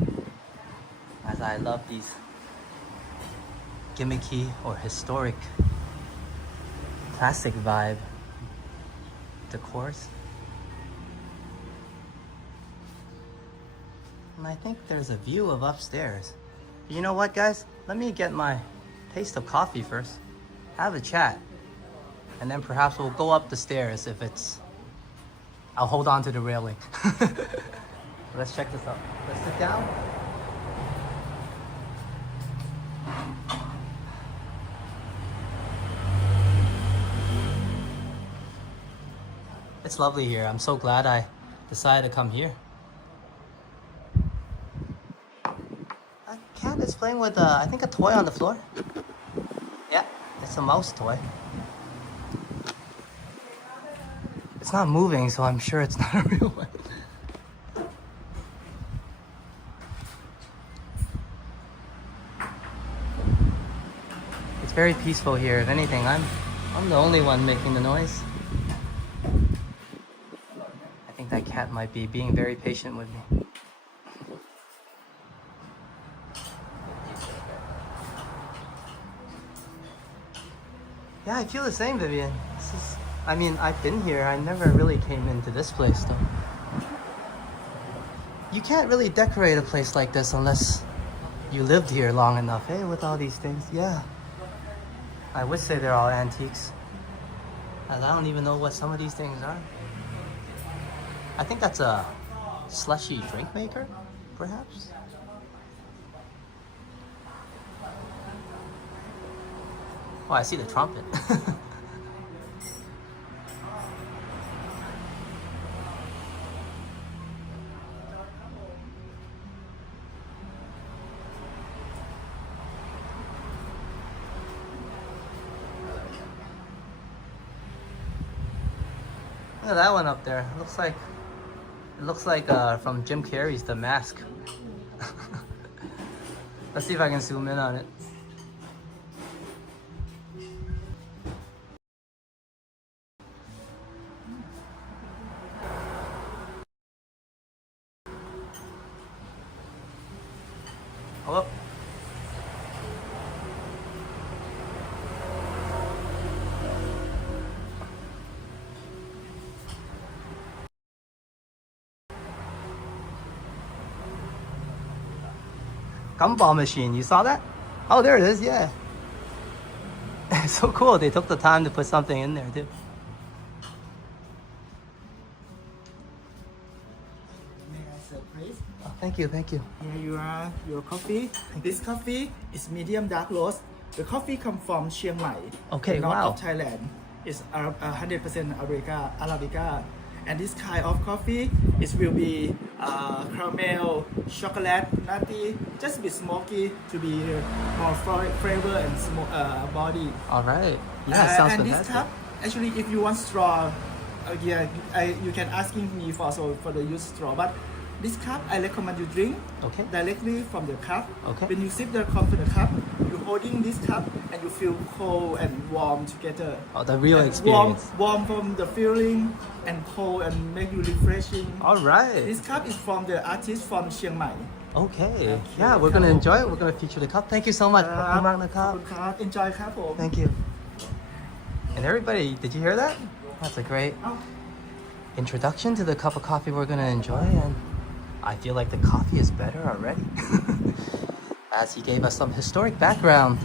As I love these gimmicky or historic classic vibe decors. And I think there's a view of upstairs. You know what, guys? Let me get my taste of coffee first. Have a chat. And then perhaps we'll go up the stairs if it's... I'll hold on to the railing. Let's check this out. Let's sit down. It's lovely here. I'm so glad I decided to come here. A cat is playing with, I think, a toy on the floor. Yeah, it's a mouse toy. It's not moving, so I'm sure it's not a real one. It's very peaceful here. If anything, I'm the only one making the noise. I think that cat might be being very patient with me. Yeah, I feel the same, Vivian. I mean, I've been here. I never really came into this place, though. You can't really decorate a place like this unless you lived here long enough, eh? With all these things, yeah. I would say they're all antiques. And I don't even know what some of these things are. I think that's a slushy drink maker, perhaps? Oh, I see the trumpet. Look at that one up there. Looks like It looks like from Jim Carrey's The Mask. Let's see if I can zoom in on it. Hello? Gumball machine, you saw that? Oh, there it is, yeah. It's so cool, they took the time to put something in there too. May I serve, please? Oh, thank you, thank you. Here you are, your coffee. This coffee is medium dark roast. The coffee comes from Chiang Mai, Okay, north wow. of Thailand. It's 100% Arabica. And this kind of coffee, it will be caramel, chocolate, nutty, just a bit smoky to be more flavor and body. All right. Yeah, sounds And this fantastic. cup, actually, if you want straw, you can asking me for the use straw. But this cup, I recommend you drink Okay. directly from the cup. Okay. When you sip the coffee from the cup, you holding this cup and you feel cold and warm together. Oh, the real And experience. Warm from the feeling and cold and make you refreshing. All right. This cup is from the artist from Chiang Mai. Okay. Yeah, we're gonna enjoy it. We're gonna feature the cup. Thank you so much. ขอบคุณมากนะค ข รั อบบ คุณครับ Enjoy ครับผม Thank you. And everybody, did you hear that? That's a great introduction to the cup of coffee we're gonna enjoy, and I feel like the coffee is better already. As he gave us some historic background.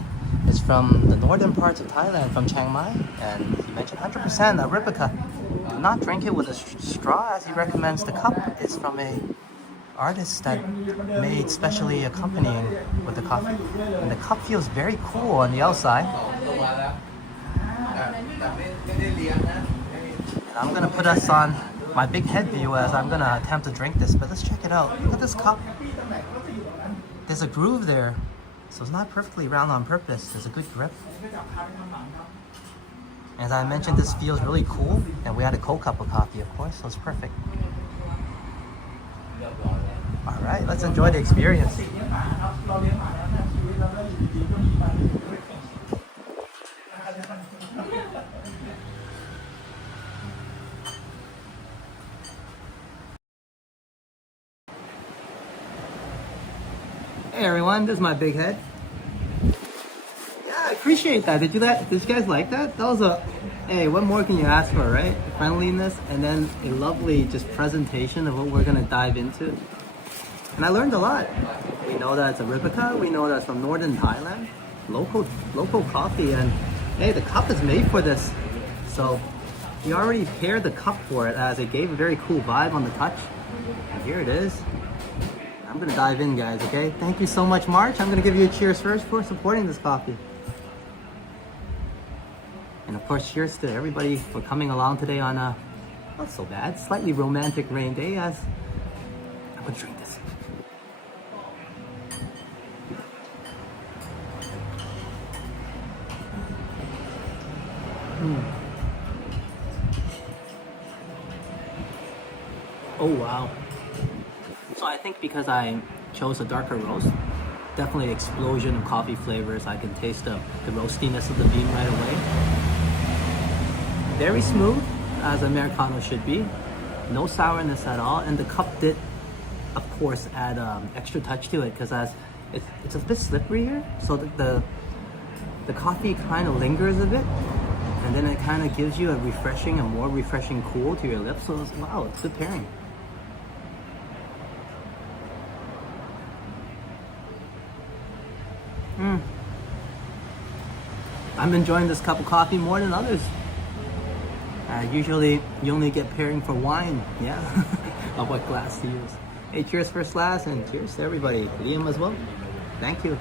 It's from the northern parts of Thailand, from Chiang Mai, and he mentioned 100% Arabica. Do not drink it with a straw, as he recommends. The cup is from a artist that made specially accompanying with the coffee. And the cup feels very cool on the outside. And I'm gonna put us on my big head view as I'm gonna attempt to drink this, but let's check it out. Look at this cup. There's a groove there. So it's not perfectly round on purpose. There's a good grip. As I mentioned, this feels really cool. And we had a cold cup of coffee, of course, so it's perfect. All right, let's enjoy the experience. Hey everyone, this is my big head. Yeah, I appreciate that. Did you guys like that? That was a, hey, what more can you ask for, right? Friendliness and then a lovely just presentation of what we're gonna dive into. And I learned a lot. We know that it's Arabica, we know that's from northern Thailand, local coffee, and hey, the cup is made for this. So we already paired the cup for it as it gave a very cool vibe on the touch. And here it is. I'm gonna dive in, guys, okay? Thank you so much, March. I'm gonna give you a cheers first for supporting this coffee. And of course, cheers to everybody for coming along today on a, not so bad, slightly romantic rain day as I'm gonna drink this. Oh, wow. So I think because I chose a darker roast, definitely explosion of coffee flavors. I can taste the roastiness of the bean right away. Very smooth, as Americano should be. No sourness at all. And the cup did, of course, add extra touch to it because as it's a bit slippery here. So the coffee kind of lingers a bit. And then it kind of gives you a more refreshing cool to your lips. So wow, it's a good pairing. I'm enjoying this cup of coffee more than others. Usually you only get pairing for wine, yeah, of what glass to use. Hey, cheers first class and cheers to everybody. Liam as well. Thank you.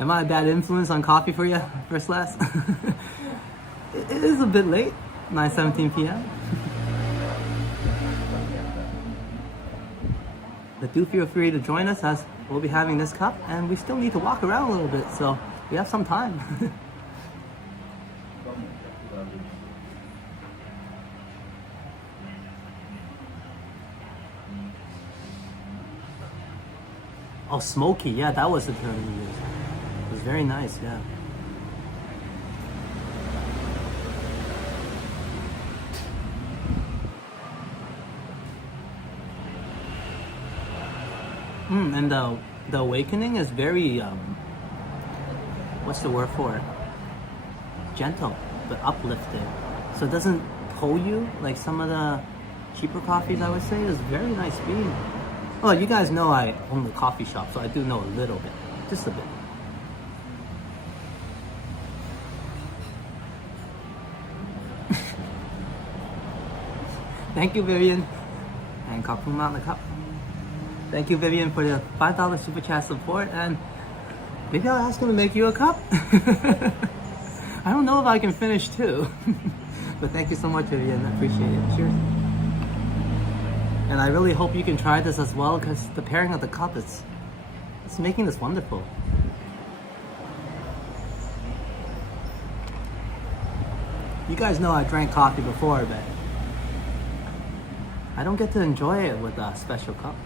Am I a bad influence on coffee for you, first class? It is a bit late, 9:17 p.m. But do feel free to join us as we'll be having this cup and we still need to walk around a little bit, so we have some time. Oh, smoky. Yeah, that was the term we used. It was very nice, yeah. And the awakening is very what's the word for it? Gentle, but uplifted. So it doesn't pull you like some of the cheaper coffees, I would say. It's very nice bean. Oh, you guys know I own the coffee shop, so I do know a little bit, just a bit. Thank you, Vivian. And Kathu Mount the cup. Thank you, Vivian, for the $5 super chat support. And maybe I'll ask him to make you a cup. I don't know if I can finish two. But thank you so much, Vivian. I appreciate it. Cheers. And I really hope you can try this as well, because the pairing of the cup is it's making this wonderful. You guys know I drank coffee before, but I don't get to enjoy it with a special cup.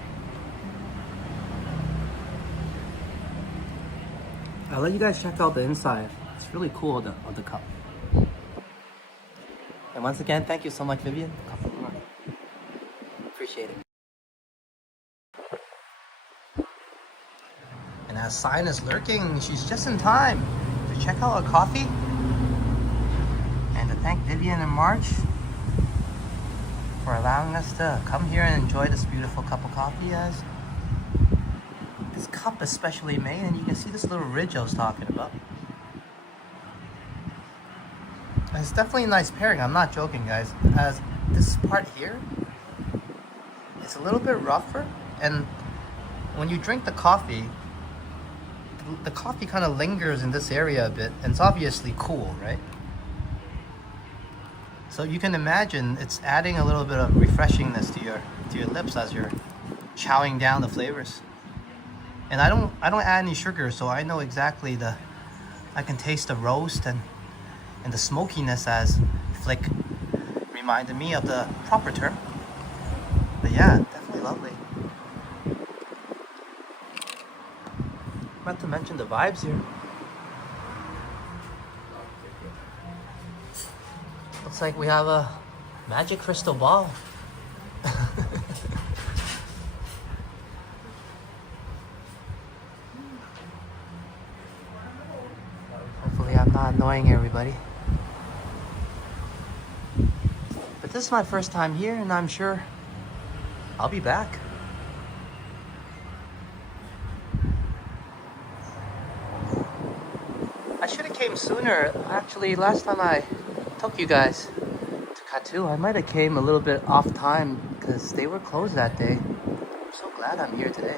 I'll let you guys check out the inside. It's really cool of the cup. And once again, thank you so much, Vivian. Appreciate it. And as Sign is lurking, she's just in time to check out our coffee. And to thank Vivian and March for allowing us to come here and enjoy this beautiful cup of coffee. As this cup is specially made, and you can see this little ridge I was talking about. It's definitely a nice pairing. I'm not joking, guys. As this part here, it's a little bit rougher, and when you drink the coffee kind of lingers in this area a bit, and it's obviously cool, right? So you can imagine it's adding a little bit of refreshingness to your lips as you're chowing down the flavors. And I don't add any sugar, so I know exactly I can taste the roast and the smokiness, as Flick reminded me of the proper term. But yeah, definitely lovely. Not to mention the vibes here. Looks like we have a magic crystal ball. Hopefully I'm not annoying everybody. But this is my first time here, and I'm sure I'll be back. I should have came sooner. Actually, last time I took you guys to Kathu, I might have came a little bit off time because they were closed that day. I'm so glad I'm here today.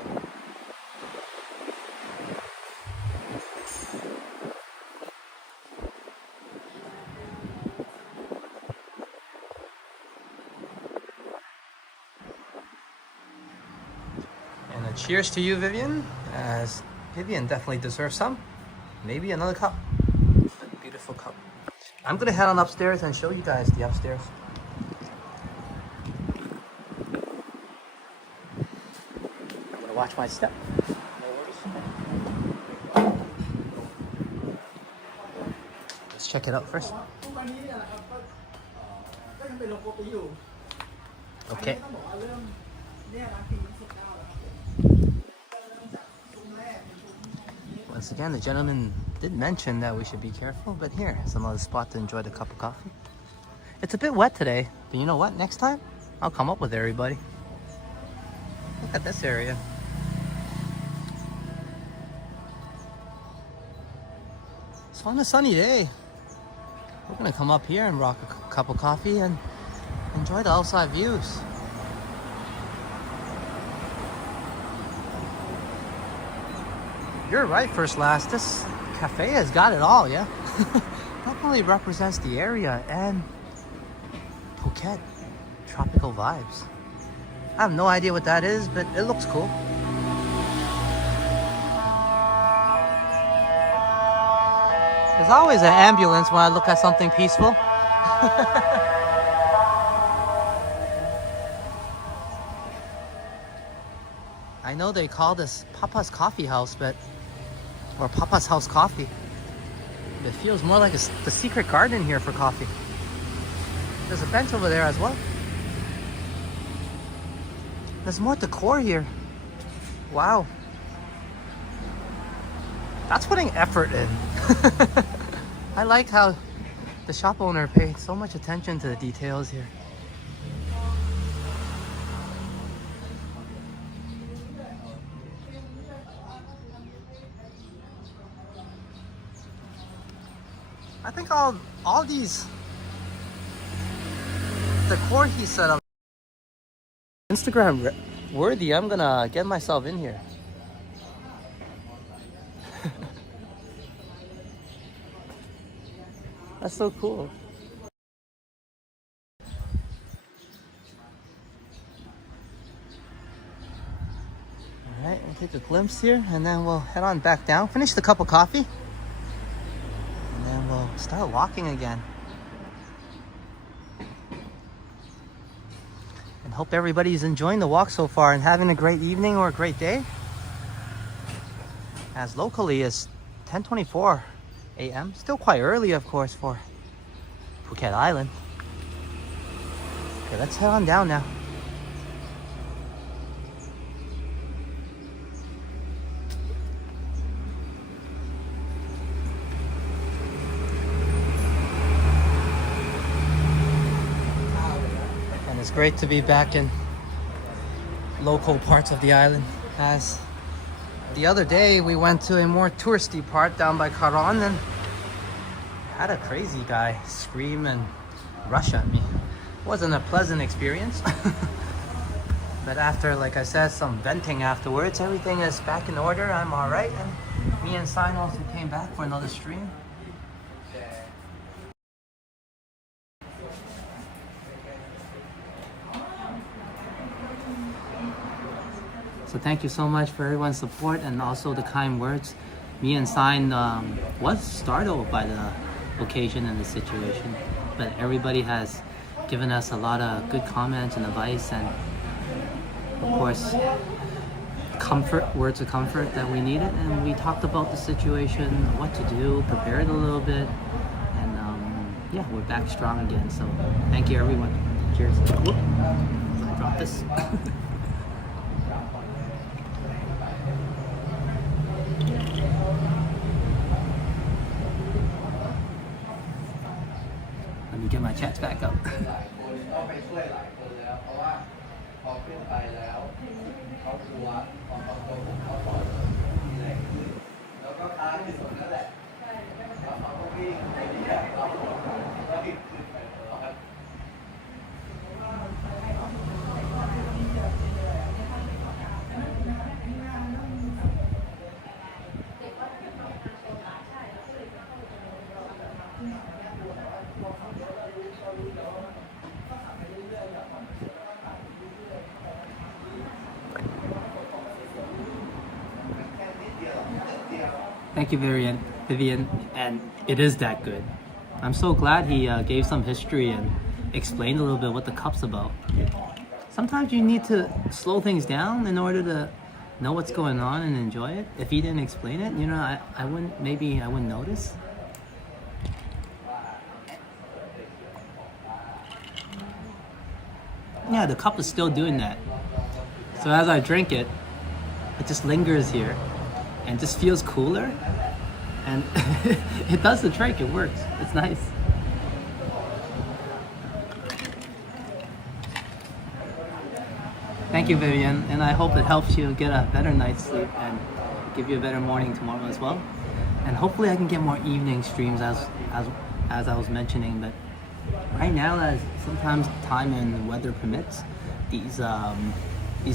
And a cheers to you, Vivian, as Vivian definitely deserves some. Maybe another cup. A beautiful cup. I'm gonna head on upstairs and show you guys the upstairs. I'm gonna watch my step. Let's check it out first. Okay. Once again, the gentleman did mention that we should be careful, but here, some other spot to enjoy the cup of coffee. It's a bit wet today, but you know what? Next time, I'll come up with everybody. Look at this area. So on a sunny day, we're gonna come up here and rock a cup of coffee and enjoy the outside views. You're right, First Last. This cafe has got it all, yeah? Definitely represents the area and Phuket. Tropical vibes. I have no idea what that is, but it looks cool. There's always an ambulance when I look at something peaceful. I know they call this Papa's Coffee House, or Papa's House Coffee. It feels more like the secret garden here for coffee. There's a bench over there as well. There's more decor here. Wow. That's putting effort in. I like how the shop owner paid so much attention to the details here. I think all these decor he set up Instagram worthy. I'm gonna get myself in here. That's so cool. Alright, we'll take a glimpse here and then we'll head on back down, finish the cup of coffee, and then we'll start walking again. And hope everybody's enjoying the walk so far and having a great evening or a great day. As locally it's 10:24 a.m. Still quite early, of course, for Phuket Island. Okay, let's head on down now. And it's great to be back in local parts of the island, as the other day we went to a more touristy part down by Karon and had a crazy guy scream and rush at me. Wasn't a pleasant experience. But after, like I said, some venting afterwards, everything is back in order. I'm alright, and me and Sign also came back for another stream. So thank you so much for everyone's support and also the kind words. Me and Sign was startled by the occasion and the situation, but everybody has given us a lot of good comments and advice, and of course words of comfort that we needed. And we talked about the situation, what to do, prepared a little bit, and yeah, we're back strong again. So thank you everyone. Cheers. Whoop. I dropped this. Let me get my chats back up. Thank you, Vivian, and it is that good. I'm so glad he gave some history and explained a little bit what the cup's about. Sometimes you need to slow things down in order to know what's going on and enjoy it. If he didn't explain it, you know, I wouldn't notice. Yeah, the cup is still doing that. So as I drink it, it just lingers here and just feels cooler, and it does the trick. It works. It's nice. Thank you, Vivian, and I hope it helps you get a better night's sleep and give you a better morning tomorrow as well. And hopefully I can get more evening streams as I was mentioning. But right now, as sometimes time and weather permits, these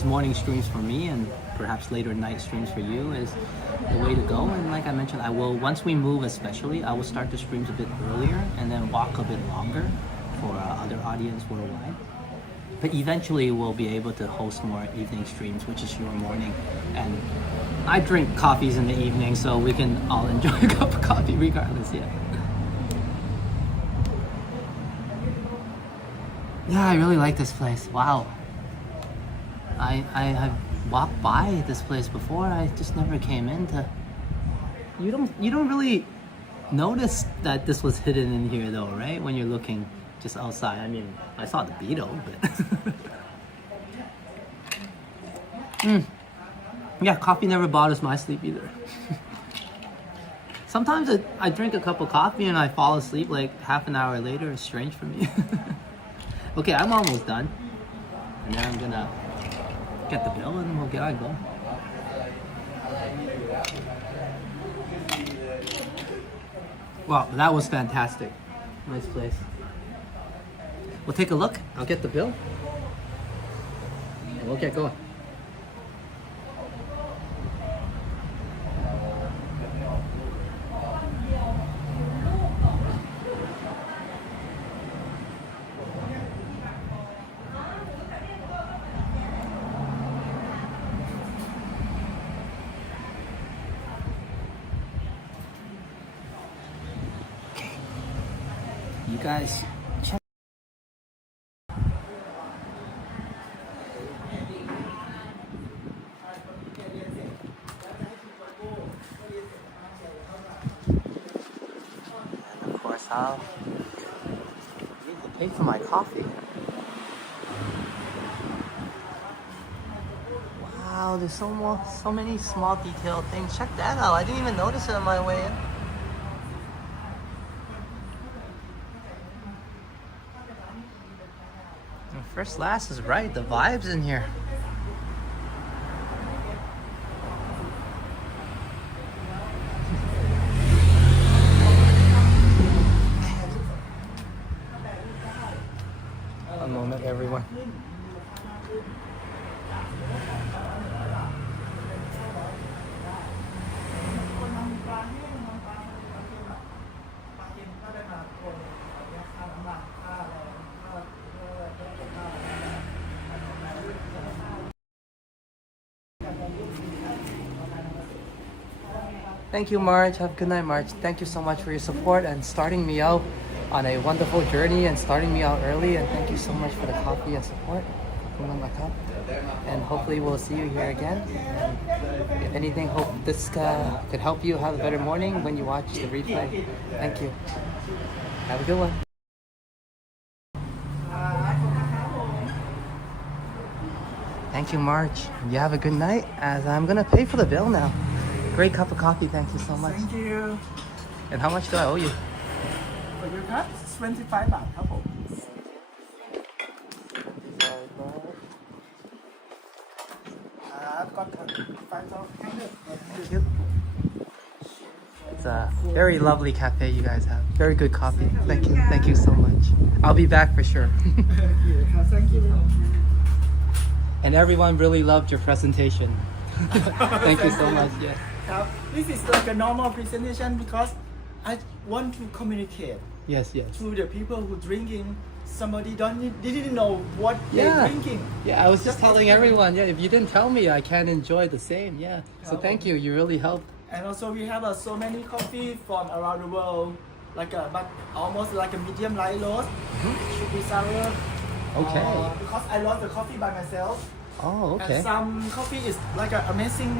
morning streams for me and perhaps later night streams for you is the way to go. And like I mentioned, I will, once we move especially, I will start the streams a bit earlier and then walk a bit longer for other audience worldwide. But eventually we'll be able to host more evening streams, which is your morning. And I drink coffees in the evening, so we can all enjoy a cup of coffee regardless, yeah. Yeah, I really like this place. Wow. I have walked by this place before. I just never came in to. You don't really notice that this was hidden in here though, right? When you're looking just outside. I mean, I saw the beetle, but. Yeah, coffee never bothers my sleep either. Sometimes I drink a cup of coffee and I fall asleep like half an hour later. It's strange for me. Okay, I'm almost done. And then I'm gonna get the bill and we'll get on going. Wow, that was fantastic. Nice place. We'll take a look. I'll get the bill. And we'll get going. You guys check. And of course, I'll need to pay for my coffee. Wow, there's so many small detailed things. Check that out. I didn't even notice it on my way in. First Last is right, the vibes in here. One moment, everyone. Thank you, Marge. Have a good night, Marge. Thank you so much for your support and starting me out on a wonderful journey and starting me out early. And thank you so much for the coffee and support. Putting on my cup. And hopefully we'll see you here again. And if anything, hope this could help you have a better morning when you watch the replay. Thank you. Have a good one. Thank you, Marge. You have a good night as I'm gonna pay for the bill now. Great cup of coffee, thank you so much. Thank you. And how much do I owe you? For your card, 25 baht ครับผม got 5,000. Thank you. It's a very lovely cafe you guys have. Very good coffee. Thank you so much. I'll be back for sure. Thank you. And everyone really loved your presentation. Thank you so much. Yes. This is like a normal presentation because I want to communicate Yes. to the people who drinking. Somebody didn't know what they're drinking. Yeah, I was just telling everyone. Yeah, if you didn't tell me, I can't enjoy the same. Yeah. So thank you. You really helped. And also we have so many coffee from around the world, but almost like a medium light roast. Should be sour. Okay. Because I roast the coffee by myself. Oh, okay. And some coffee is like an amazing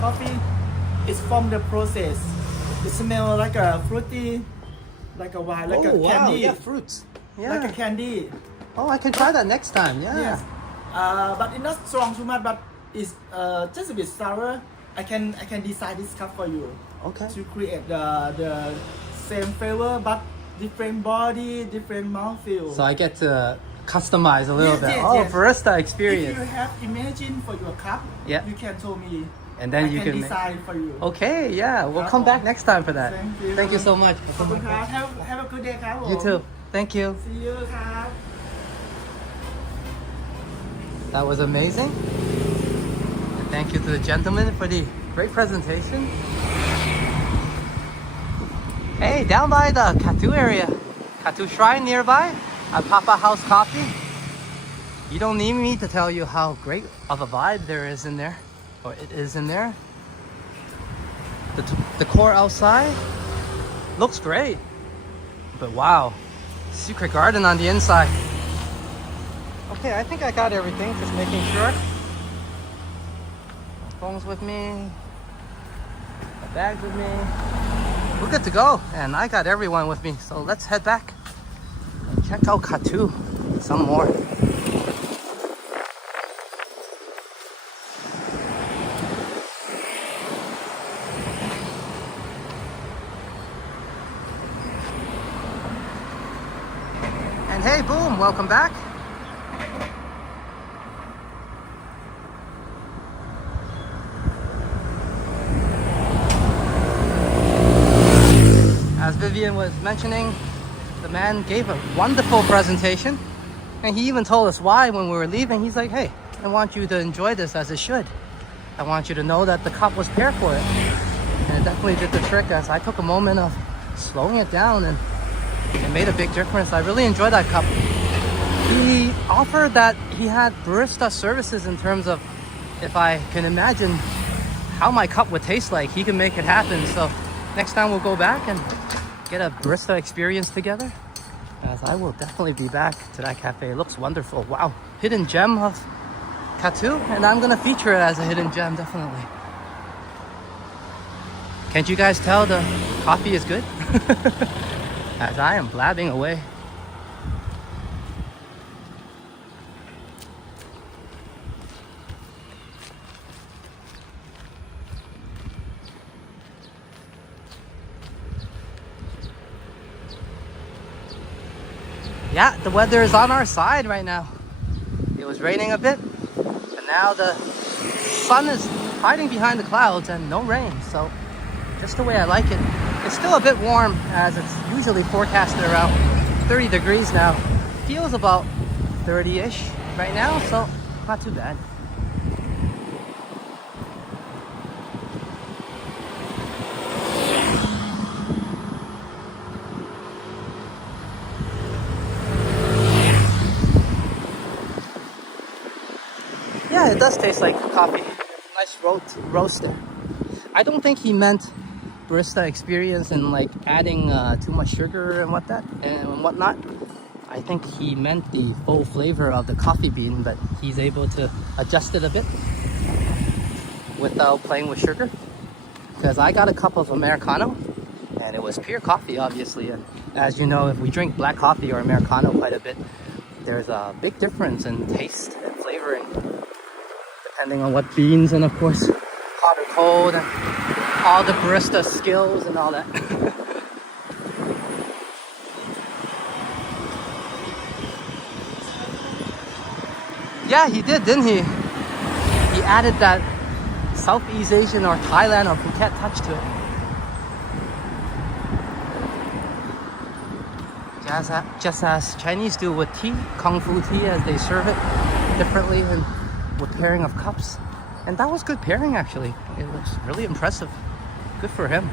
coffee. It's from the process. It smells like a fruity, like a wine, like a candy. Yeah, fruits. Yeah. Like a candy. Oh, I can try that next time. Yeah. Yes. But it's not strong too much, but it's just a bit sour. I can design this cup for you. Okay. To create the same flavor but different body, different mouthfeel. So I get to customize a little bit. Yes. Barista experience. If you have imagine for your cup, you can tell me. And then I you can design for you. Okay, yeah. We'll come back next time for that. Thank you. Thank you so much. Have a good day ครับผม You too. Thank you. See you ครับ That was amazing. And thank you to the gentleman for the great presentation. Hey, down by the Kathu area, Kathu Shrine nearby, at Papa House Coffee. You don't need me to tell you how great of a vibe there is in there, or it is in there. The decor outside looks great, but wow, secret garden on the inside. Okay, I think I got everything, just making sure. phone's with me, my bag's with me. We're good to go, and I got everyone with me. So let's head back and check out Kathu some more. And hey, boom, welcome back. As Vivian was mentioning, the man gave a wonderful presentation, and he even told us why when we were leaving. He's like, hey, I want you to enjoy this as it should. I want you to know that the cup was paired for it. And it definitely did the trick, as I took a moment of slowing it down, and it made a big difference. I really enjoyed that cup. He offered that he had barista services in terms of if I can imagine how my cup would taste like, he can make it happen. So next time we'll go back and get a barista experience together, as I will definitely be back to that cafe. It looks wonderful. Wow, hidden gem of Kathu, and I'm gonna feature it as a hidden gem, definitely. Can't you guys tell the coffee is good? As I am blabbing away. Yeah, the weather is on our side right now. It was raining a bit, and now the sun is hiding behind the clouds and no rain, so just the way I like it. It's still a bit warm, as it's usually forecasted around 30 degrees now. Feels about 30-ish right now, so not too bad. Yeah, it does taste like coffee. Nice roast there. I don't think he meant barista experience and like adding too much sugar and whatnot. I think he meant the full flavor of the coffee bean, but he's able to adjust it a bit without playing with sugar. Because I got a cup of Americano, and it was pure coffee, obviously. And as you know, if we drink black coffee or Americano quite a bit, there's a big difference in taste and flavoring, depending on what beans, and of course hot or cold, and all the barista skills and all that. Yeah, he did, didn't he? He added that Southeast Asian or Thailand or Phuket touch to it. Just as Chinese do with tea, Kung Fu tea, as they serve it differently and with pairing of cups. And that was good pairing, actually. It was really impressive. Good for him.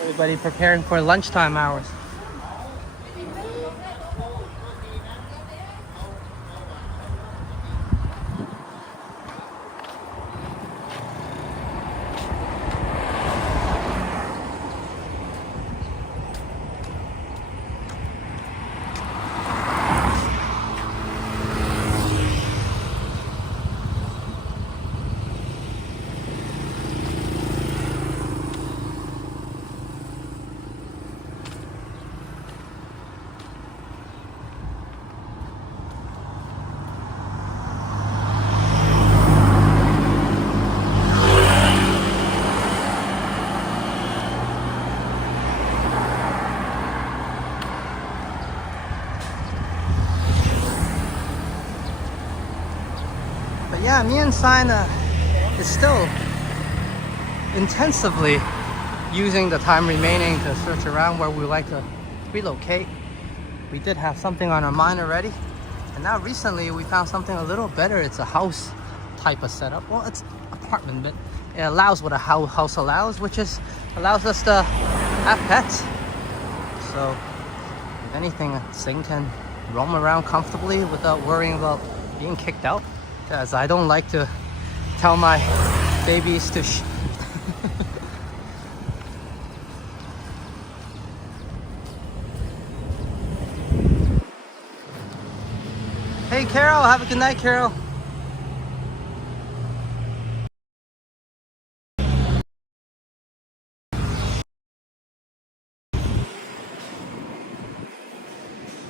Everybody preparing for lunchtime hours. Yeah, me and Sina is still intensively using the time remaining to search around where we would like to relocate. We did have something on our mind already, and now recently we found something a little better. It's a house type of setup. Well, it's apartment, but it allows what a house allows, which is allows us to have pets. So if anything, Sing can roam around comfortably without worrying about being kicked out. Because I don't like to tell my babies to Hey Carol, have a good night, Carol.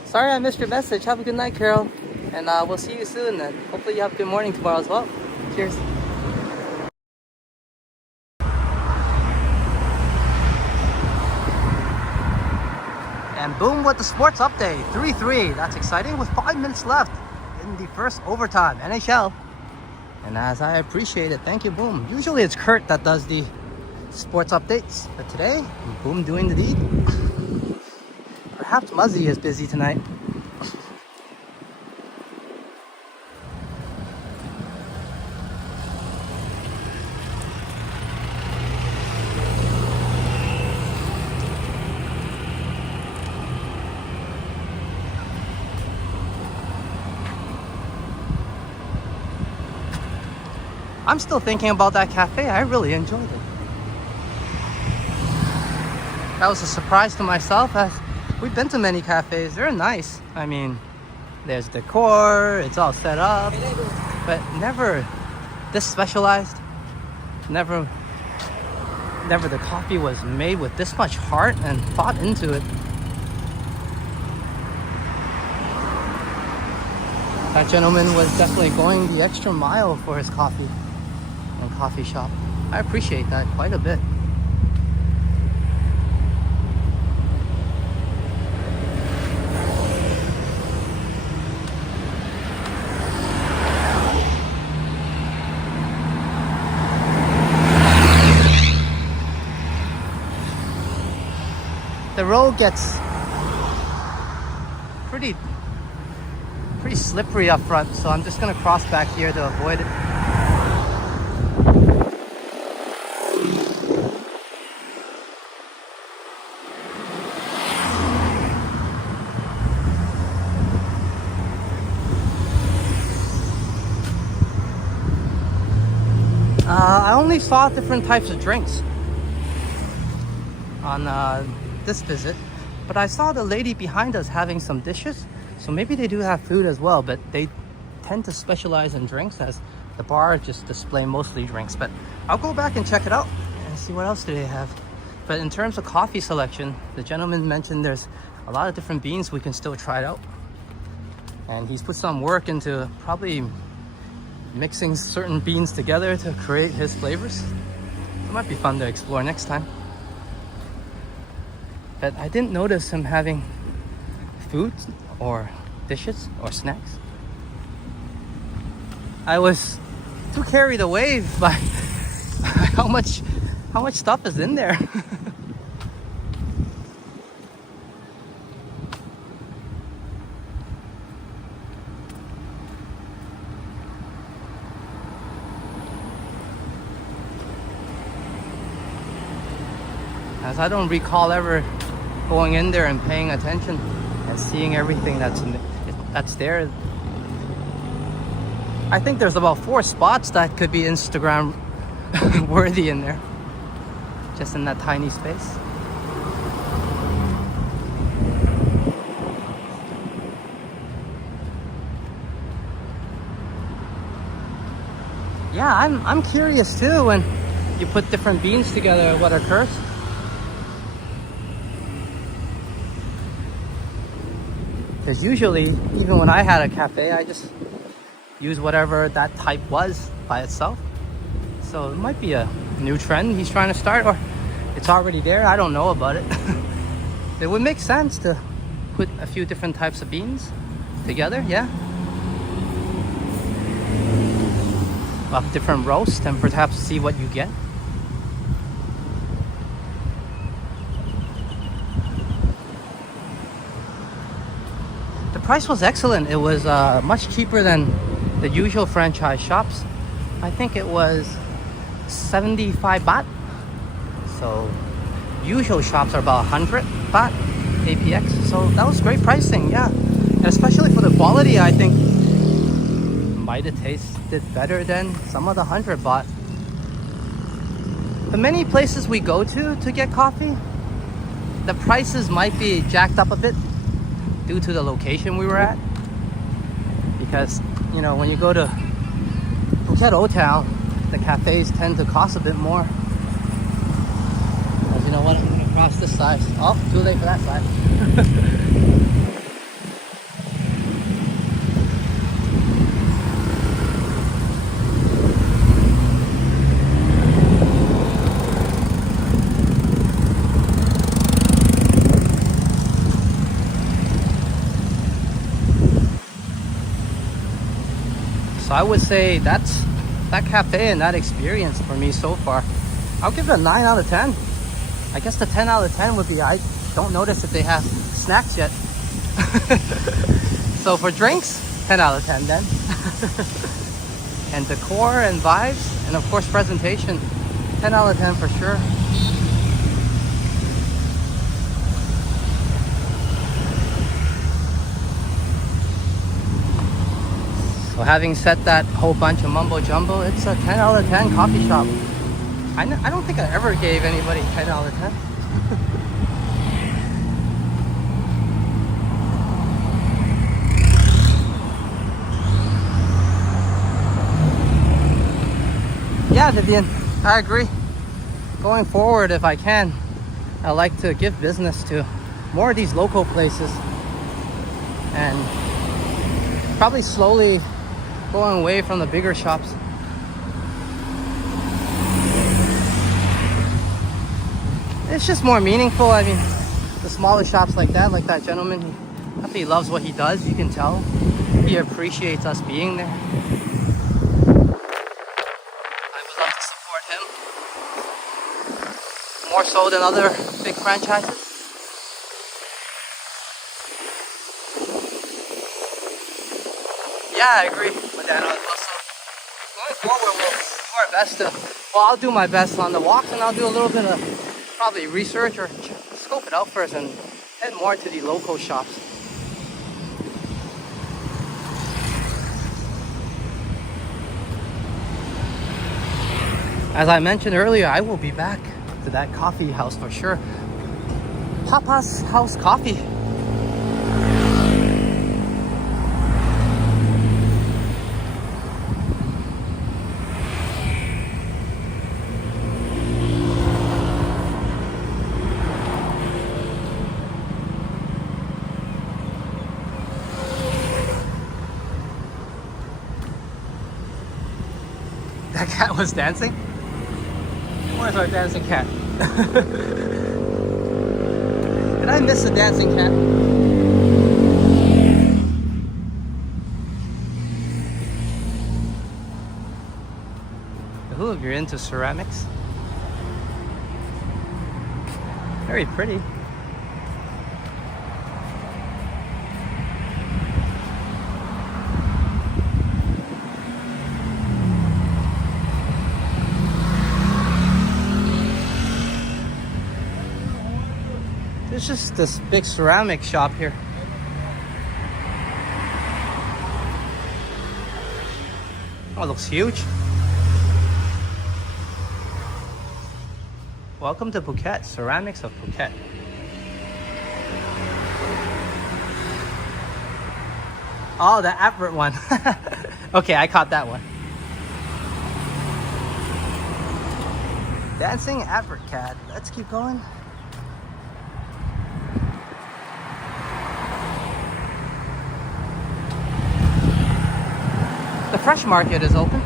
Sorry I missed your message. Have a good night, Carol. And we'll see you soon then. Hopefully you have a good morning tomorrow as well. Cheers. And boom with the sports update. 3-3. That's exciting with 5 minutes left in the first overtime. NHL. And as I appreciate it, thank you, Boom. Usually it's Kurt that does the sports updates. But today, Boom doing the deed. Perhaps Muzzy is busy tonight. I'm still thinking about that cafe. I really enjoyed it. That was a surprise to myself. We've been to many cafes. They're nice. I mean, there's decor, it's all set up, but never this specialized. Never the coffee was made with this much heart and thought into it. That gentleman was definitely going the extra mile for his coffee and coffee shop. I appreciate that quite a bit. The road gets pretty slippery up front, so I'm just gonna cross back here to avoid it. I only saw different types of drinks on this visit, but I saw the lady behind us having some dishes, so maybe they do have food as well, but they tend to specialize in drinks, as the bar just display mostly drinks. But I'll go back and check it out and see what else do they have. But in terms of coffee selection, the gentleman mentioned there's a lot of different beans we can still try it out, and he's put some work into probably mixing certain beans together to create his flavors. It might be fun to explore next time. But I didn't notice him having food or dishes or snacks. I was too carried away by how much stuff is in there. As I don't recall ever going in there and paying attention and seeing everything that's there. I think there's about 4 spots that could be Instagram worthy in there, just in that tiny space. Yeah, I'm curious too when you put different beans together, what occurs. Because usually, even when I had a cafe, I just use whatever that type was by itself. So it might be a new trend he's trying to start, or it's already there. I don't know about it. It would make sense to put a few different types of beans together, yeah. Of different roasts, and perhaps see what you get. The price was excellent. It was much cheaper than the usual franchise shops. I think it was 75 baht. So usual shops are about 100 baht APX. So that was great pricing, yeah. And especially for the quality, I think might have tasted better than some of the 100 baht. The many places we go to get coffee, the prices might be jacked up a bit due to the location we were at. Because, you know, when you go to Phuket Old Town, the cafes tend to cost a bit more. As you know what, I'm gonna cross this side. Oh, too late for that side. So I would say that's that cafe and that experience for me so far. I'll give it a 9 out of 10. I guess the 10 out of 10 would be I don't notice if they have snacks yet. So for drinks, 10 out of 10 then. And decor and vibes, and of course presentation, 10 out of 10 for sure. So having said that whole bunch of mumbo jumbo, it's a 10 out of 10 coffee shop. I don't think I ever gave anybody 10 out of 10. Yeah, Vivian, I agree. Going forward, if I can, I like to give business to more of these local places and probably slowly going away from the bigger shops. It's just more meaningful. I mean, the smaller shops like that gentleman, he loves what he does. You can tell he appreciates us being there. I would love to support him more so than other big franchises. Yeah, I agree with that. Also, going forward, we'll do our best to. Well, I'll do my best on the walks, and I'll do a little bit of probably research or scope it out first, and head more to the local shops. As I mentioned earlier, I will be back to that coffee house for sure. Papa's House Coffee. That cat was dancing? Where's our dancing cat? Did I miss a dancing cat? Who, if you're into ceramics? Very pretty. There's just this big ceramic shop here. Oh, it looks huge. Welcome to Phuket, Ceramics of Phuket. Oh, the advert one. Okay, I caught that one. Dancing advert cat. Let's keep going. The fresh market is open.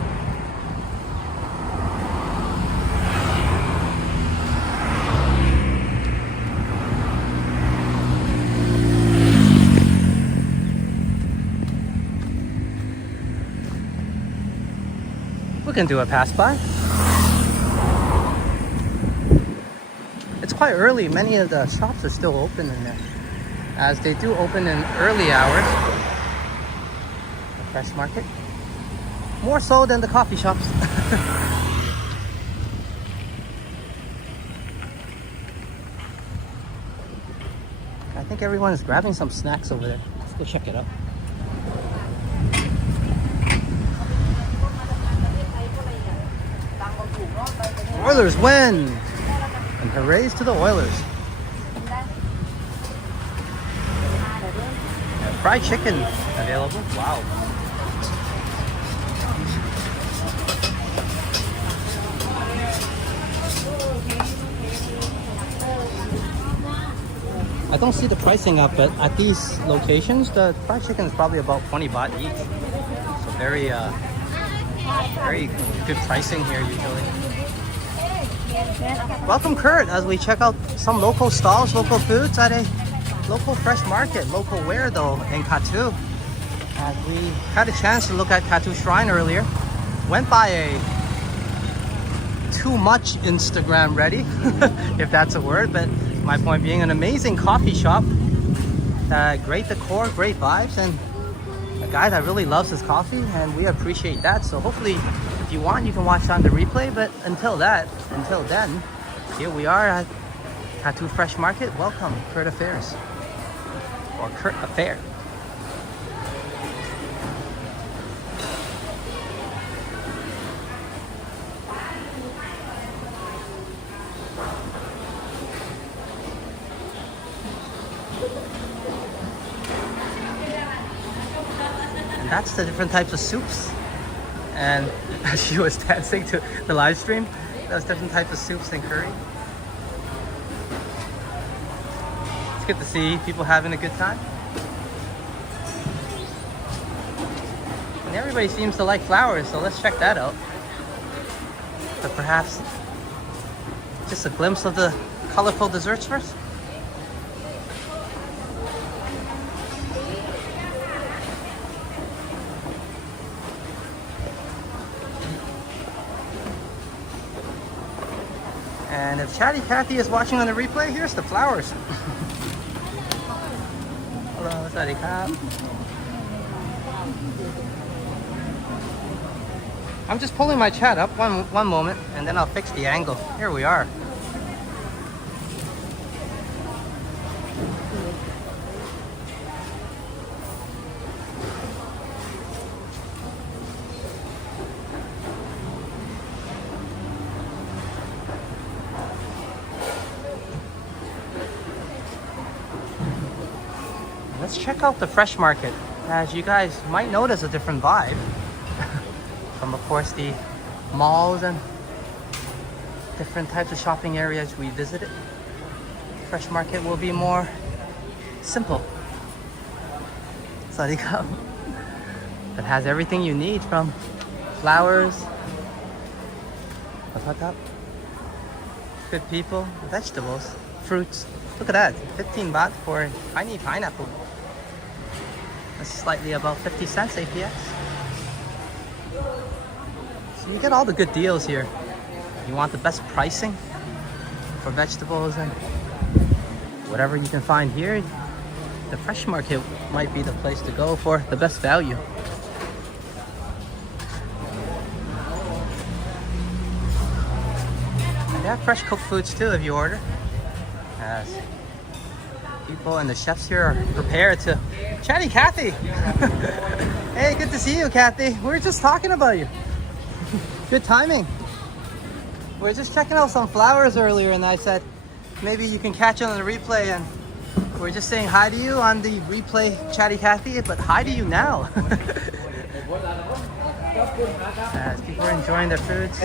We can do a pass by. It's quite early. Many of the shops are still open in there, as they do open in early hours. The fresh market. More so than the coffee shops. I think everyone is grabbing some snacks over there. Let's go check it out. Oilers win! And hoorays to the Oilers. And fried chicken available. Wow. I don't see the pricing up, but at these locations, the fried chicken is probably about 20 baht each. So very good pricing here usually. Welcome Kurt as we check out some local stalls, local foods at a local fresh market. Local where though in Kathu. And we had a chance to look at Kathu Shrine earlier. Went by a too much Instagram ready, if that's a word, but my point being an amazing coffee shop. Great decor, great vibes, and a guy that really loves his coffee, and we appreciate that. So hopefully if you want you can watch on the replay, but until then, here we are at Kathu Fresh Market. Welcome Kurt Affairs, or Kurt Affair. That's the different types of soups, and as she was dancing to the live stream, those different types of soups and curry. It's good to see people having a good time, and everybody seems to like flowers, so let's check that out. But perhaps just a glimpse of the colorful desserts first. And if Chatty Kathy is watching on the replay, here's the flowers. Hello, Sawasdee Krab. I'm just pulling my chat up one moment, and then I'll fix the angle. Here we are. Let's check out the fresh market. As you guys might notice, a different vibe from, of course, the malls and different types of shopping areas we visited. Fresh market will be more simple. Sawasdee Krab. It has everything you need, from flowers, good people, vegetables, fruits. Look at that, 15 baht for a tiny pineapple. That's slightly above 50 cents APX. So you get all the good deals here. You want the best pricing for vegetables and whatever you can find here, the fresh market might be the place to go for the best value. And they have fresh cooked foods too if you order. As people and the chefs here are prepared to... Chatty Kathy! Hey, good to see you, Kathy. We were just talking about you. Good timing. We were just checking out some flowers earlier, and I said maybe you can catch it on the replay, and we're just saying hi to you on the replay, Chatty Kathy, but hi to you now. As people are enjoying their foods.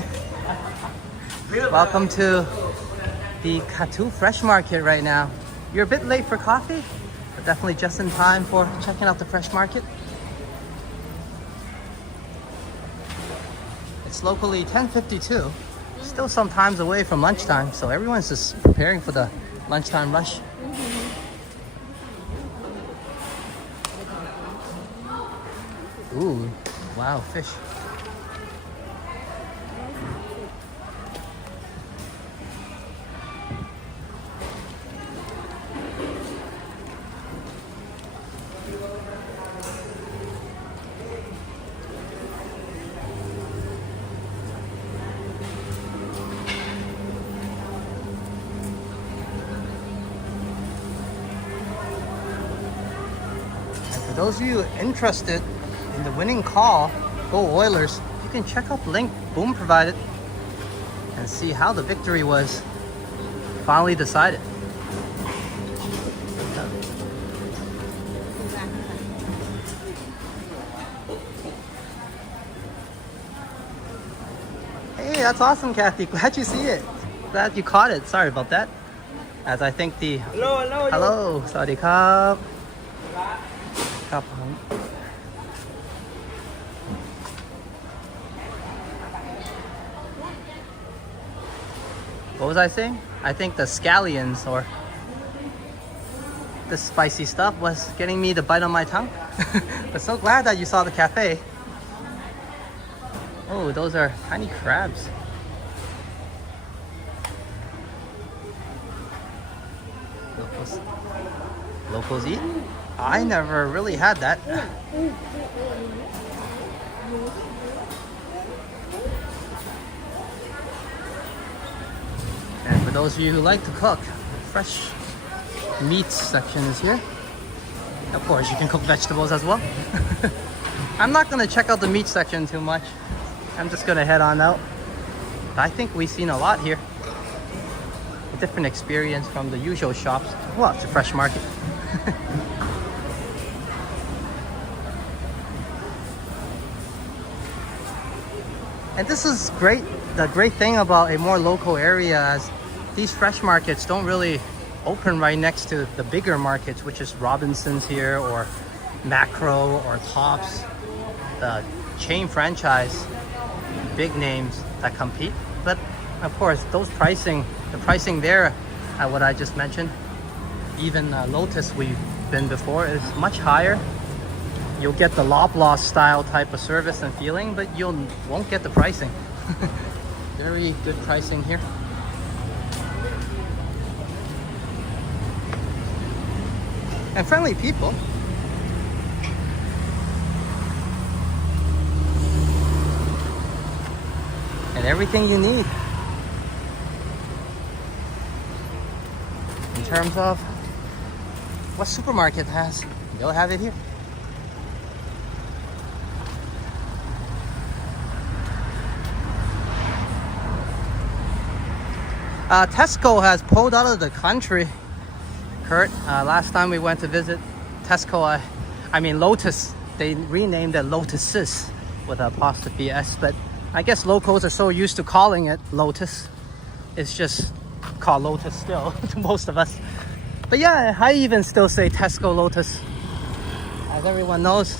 Welcome to the Kathu Fresh Market right now. You're a bit late for coffee, but definitely just in time for checking out the fresh market. It's locally 10:52, still some times away from lunchtime, so everyone's just preparing for the lunchtime rush. Ooh, wow, fish. For those of you interested in the winning call, go Oilers, you can check out the link Boom provided and see how the victory was finally decided. Hey, that's awesome, Kathy. Glad you see it. Glad you caught it. Sorry about that. As I think the... Hello. Sawadee krap. Krap. What was I saying? I think the scallions or the spicy stuff was getting me to bite on my tongue. But so glad that you saw the cafe. Oh, those are tiny crabs. Locals eat? I never really had that. And for those of you who like to cook, fresh meats section is here. Of course, you can cook vegetables as well. I'm not gonna check out the meat section too much. I'm just gonna head on out. But I think we've seen a lot here. A different experience from the usual shops. Well, it's a fresh market. And this is great. The great thing about a more local area is these fresh markets don't really open right next to the bigger markets, which is Robinson's here or Macro or Tops, the chain franchise, big names that compete. But of course, the pricing there at what I just mentioned, even Lotus we've been before, is much higher. You'll get the Loblaw style type of service and feeling, but you won't get the pricing. Very good pricing here. And friendly people. And everything you need in terms of what supermarket has, they'll have it here. Tesco has pulled out of the country, Kurt. Last time we went to visit Tesco, I mean Lotus, they renamed it Lotuses with an apostrophe S, but I guess locals are so used to calling it Lotus, it's just called Lotus still to most of us. But yeah, I even still say Tesco Lotus. As everyone knows,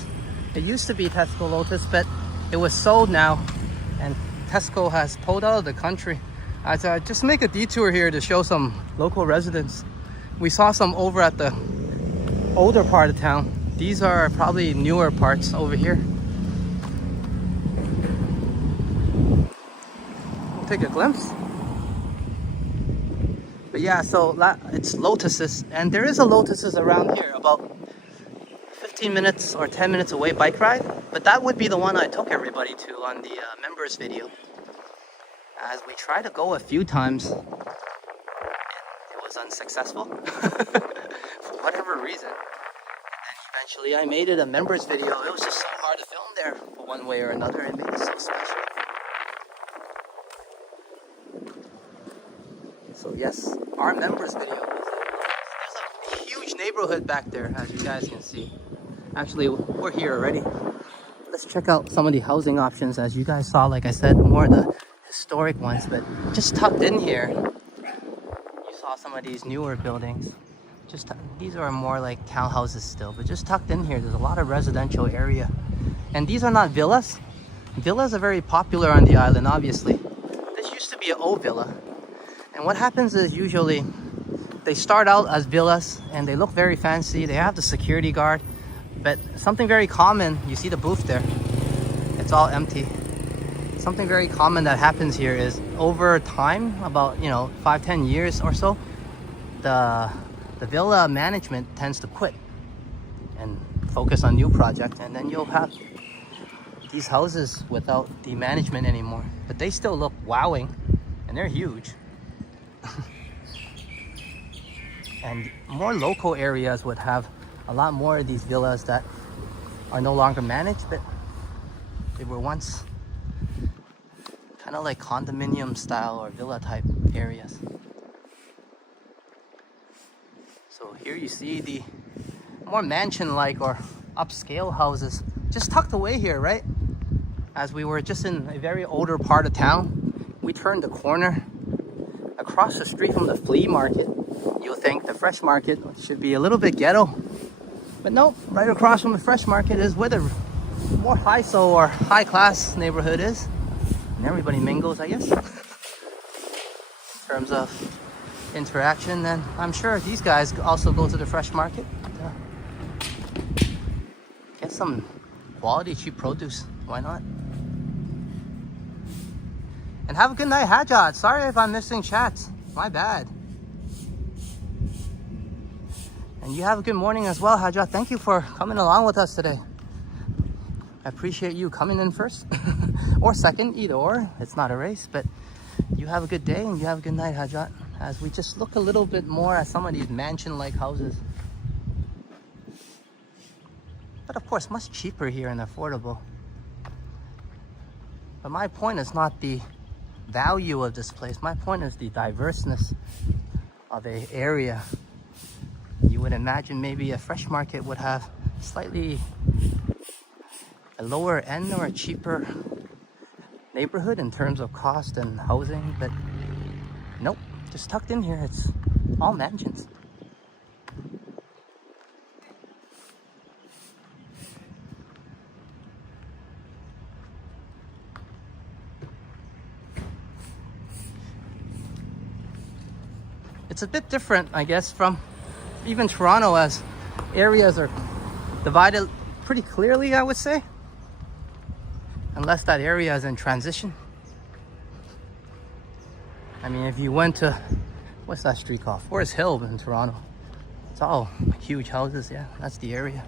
it used to be Tesco Lotus, but it was sold now, and Tesco has pulled out of the country. I just make a detour here to show some local residents. We saw some over at the older part of town. These are probably newer parts over here. We'll take a glimpse. But yeah, so it's Lotuses, and there is a Lotuses around here, about 15 minutes or 10 minutes away bike ride. But that would be the one I took everybody to on the members video. As we tried to go a few times, it was unsuccessful for whatever reason. And eventually I made it a members video. It was just so hard to film there for one way or another. It made it so special. So yes, our members video. There's a huge neighborhood back there, as you guys can see. Actually, we're here already. Let's check out some of the housing options. As you guys saw, like I said, more of the historic ones, but just tucked in here, you saw some of these newer buildings. These are more like townhouses still, but just tucked in here, there's a lot of residential area. And these are not villas. Villas are very popular on the island, obviously. This used to be an old villa. And what happens is usually they start out as villas and they look very fancy. They have the security guard, but something very common, you see the booth there, it's all empty. Something very common that happens here is over time, about 5-10 years or so, the villa management tends to quit and focus on new projects, and then you'll have these houses without the management anymore. But they still look wowing, and they're huge. And more local areas would have a lot more of these villas that are no longer managed, but they were once Kind of like condominium style or villa type areas. So here you see the more mansion-like or upscale houses just tucked away here, right? As we were just in a very older part of town, we turned the corner across the street from the flea market. You'll think the fresh market should be a little bit ghetto, but nope, right across from the fresh market is where the more high-so or high-class neighborhood is. And everybody mingles, I guess. In terms of interaction, then I'm sure these guys also go to the fresh market. Get some quality, cheap produce. Why not? And have a good night, Hajat. Sorry if I'm missing chats. My bad. And you have a good morning as well, Hajat. Thank you for coming along with us today. I appreciate you coming in first or second, either or. It's not a race, but you have a good day and you have a good night, Hajat. As we just look a little bit more at some of these mansion-like houses. But of course, much cheaper here and affordable. But my point is not the value of this place. My point is the diverseness of an area. You would imagine maybe a fresh market would have slightly a lower end or a cheaper neighborhood in terms of cost and housing, but nope, just tucked in here, it's all mansions. It's a bit different, I guess, from even Toronto, as areas are divided pretty clearly, I would say. Unless that area is in transition. I mean, if you went to, what's that street called? Forest Hill in Toronto. It's all huge houses, yeah, that's the area.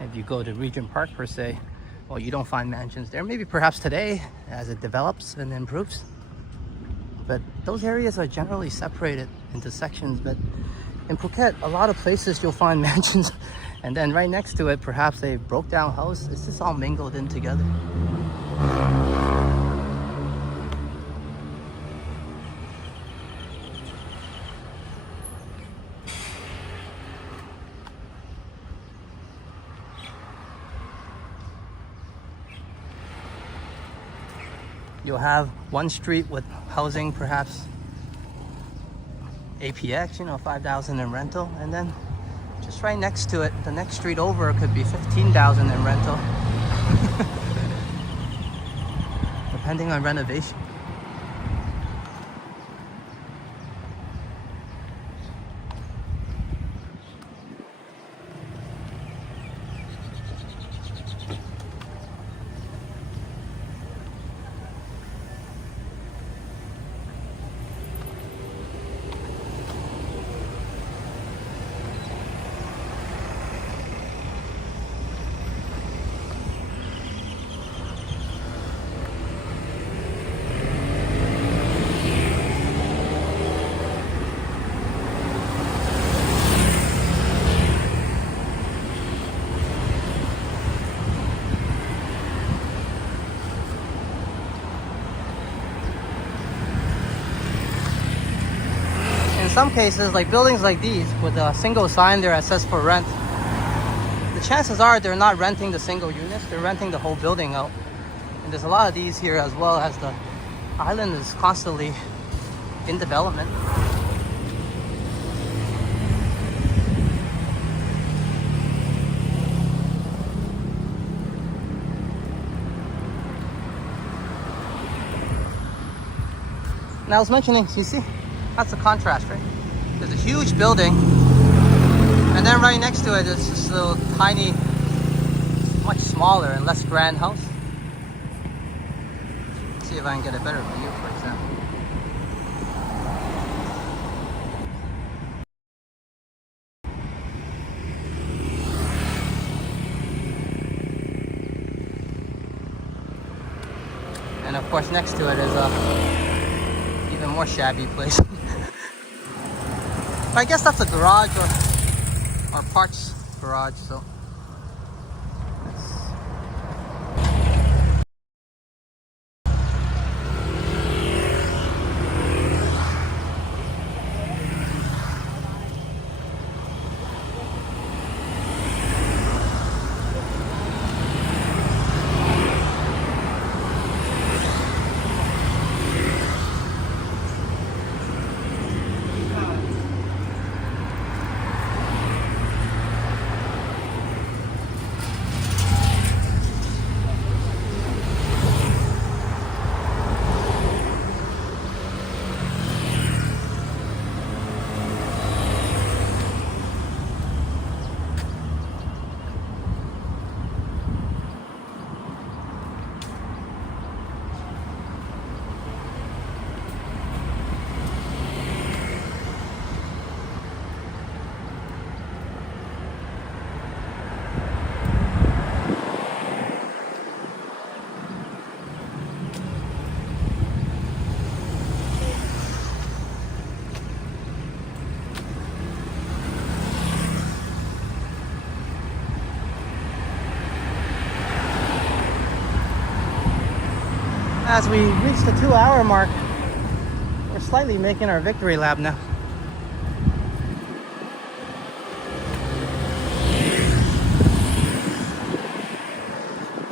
If you go to Regent Park per se, well, you don't find mansions there. Maybe perhaps today as it develops and improves. But those areas are generally separated into sections. But in Phuket, a lot of places you'll find mansions, and then right next to it, perhaps a broke down house. It's just all mingled in together. You'll have one street with housing, perhaps APX, 5,000 in rental, and then just right next to it, the next street over could be 15,000 in rental, depending on renovation. In some cases, like buildings like these with a single sign there that says for rent, the chances are they're not renting the single units, they're renting the whole building out. And there's a lot of these here, as well as the island is constantly in development. And I was mentioning, you see, that's the contrast, right? There's a huge building, and then right next to it is this little tiny, much smaller and less grand house. Let's see if I can get a better view, for example. And of course, next to it is a even more shabby place. But I guess that's a garage or parts garage, so. As we reach the 2-hour mark, we're slightly making our victory lap now.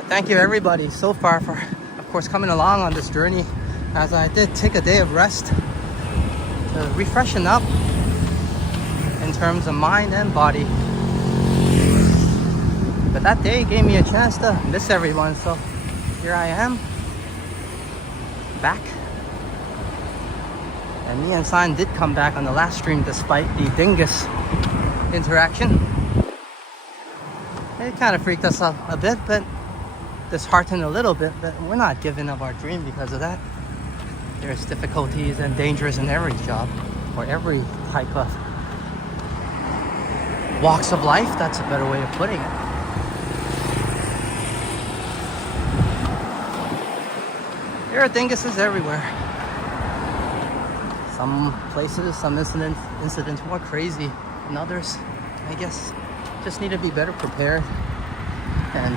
Thank you everybody so far for, of course, coming along on this journey, as I did take a day of rest to refreshen up in terms of mind and body. But that day gave me a chance to miss everyone, so here I am, back. And me and San did come back on the last stream despite the dingus interaction. It kind of freaked us out a bit, but disheartened a little bit, but we're not giving up our dream because of that. There's difficulties and dangers in every job or every type of walks of life. That's a better way of putting it. There are dinguses everywhere. Some places, some incidents more crazy than others. I guess just need to be better prepared and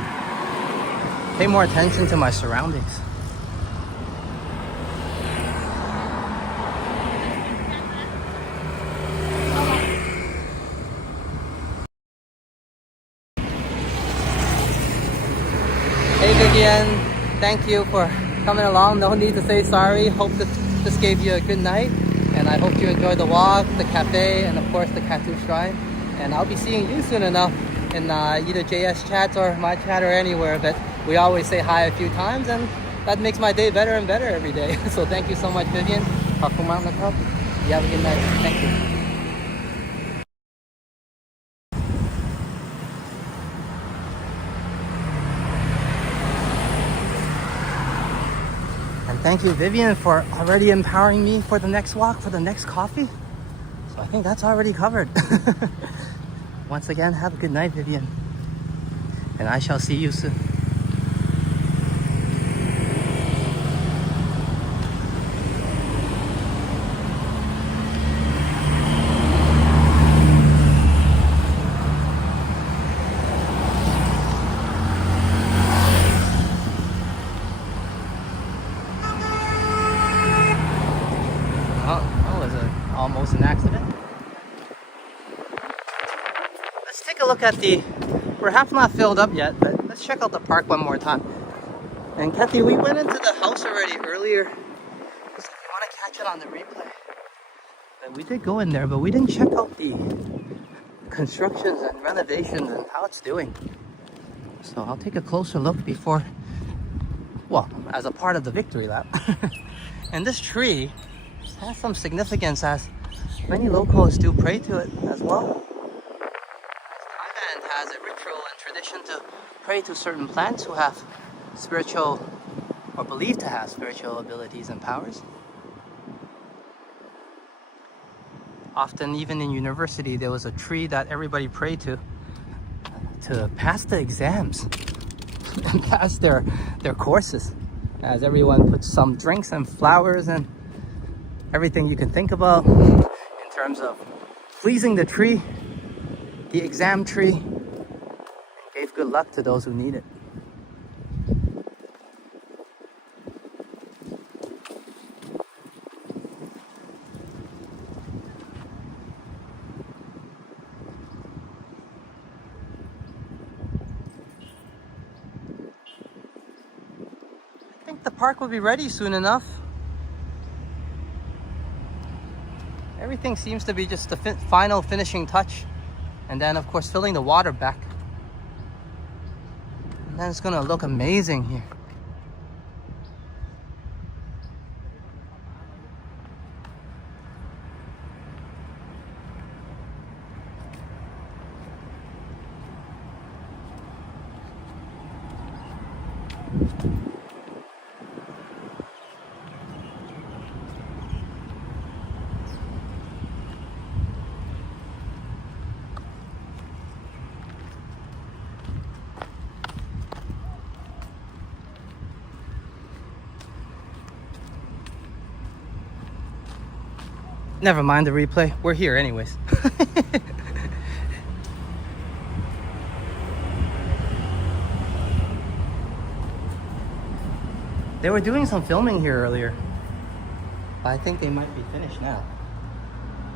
pay more attention to my surroundings. Hey Vivian, thank you for coming along. No need to say sorry. Hope this gave you a good night, and I hope you enjoyed the walk, the cafe, and of course the Kathu shrine. And I'll be seeing you soon enough in either JS chats or my chat or anywhere, but we always say hi a few times, and that makes my day better and better every day. So thank you so much, Vivian. Kathu Mountain Club. You have a good night. Thank you. And thank you, Vivian, for already empowering me for the next walk, for the next coffee. So I think that's already covered. Once again, have a good night, Vivian. And I shall see you soon. Almost an accident. Let's take a look at we're half not filled up yet, but let's check out the park one more time. And Kathy, we went into the house already earlier because we want to catch it on the replay. And we did go in there, but we didn't check out the constructions and renovations and how it's doing. So I'll take a closer look before, well, as a part of the victory lap. And this tree has some significance, as many locals do pray to it as well. Thailand has a ritual and tradition to pray to certain plants who have spiritual, or believed to have spiritual abilities and powers. Often, even in university, there was a tree that everybody prayed to pass the exams and pass their courses, as everyone puts some drinks and flowers and everything you can think about in terms of pleasing the tree, the exam tree, and gave good luck to those who need it. I think the park will be ready soon enough. Everything seems to be just the final finishing touch, and then of course filling the water back, and then it's gonna look amazing here. Never mind the replay, we're here anyways. They were doing some filming here earlier. I think they might be finished now.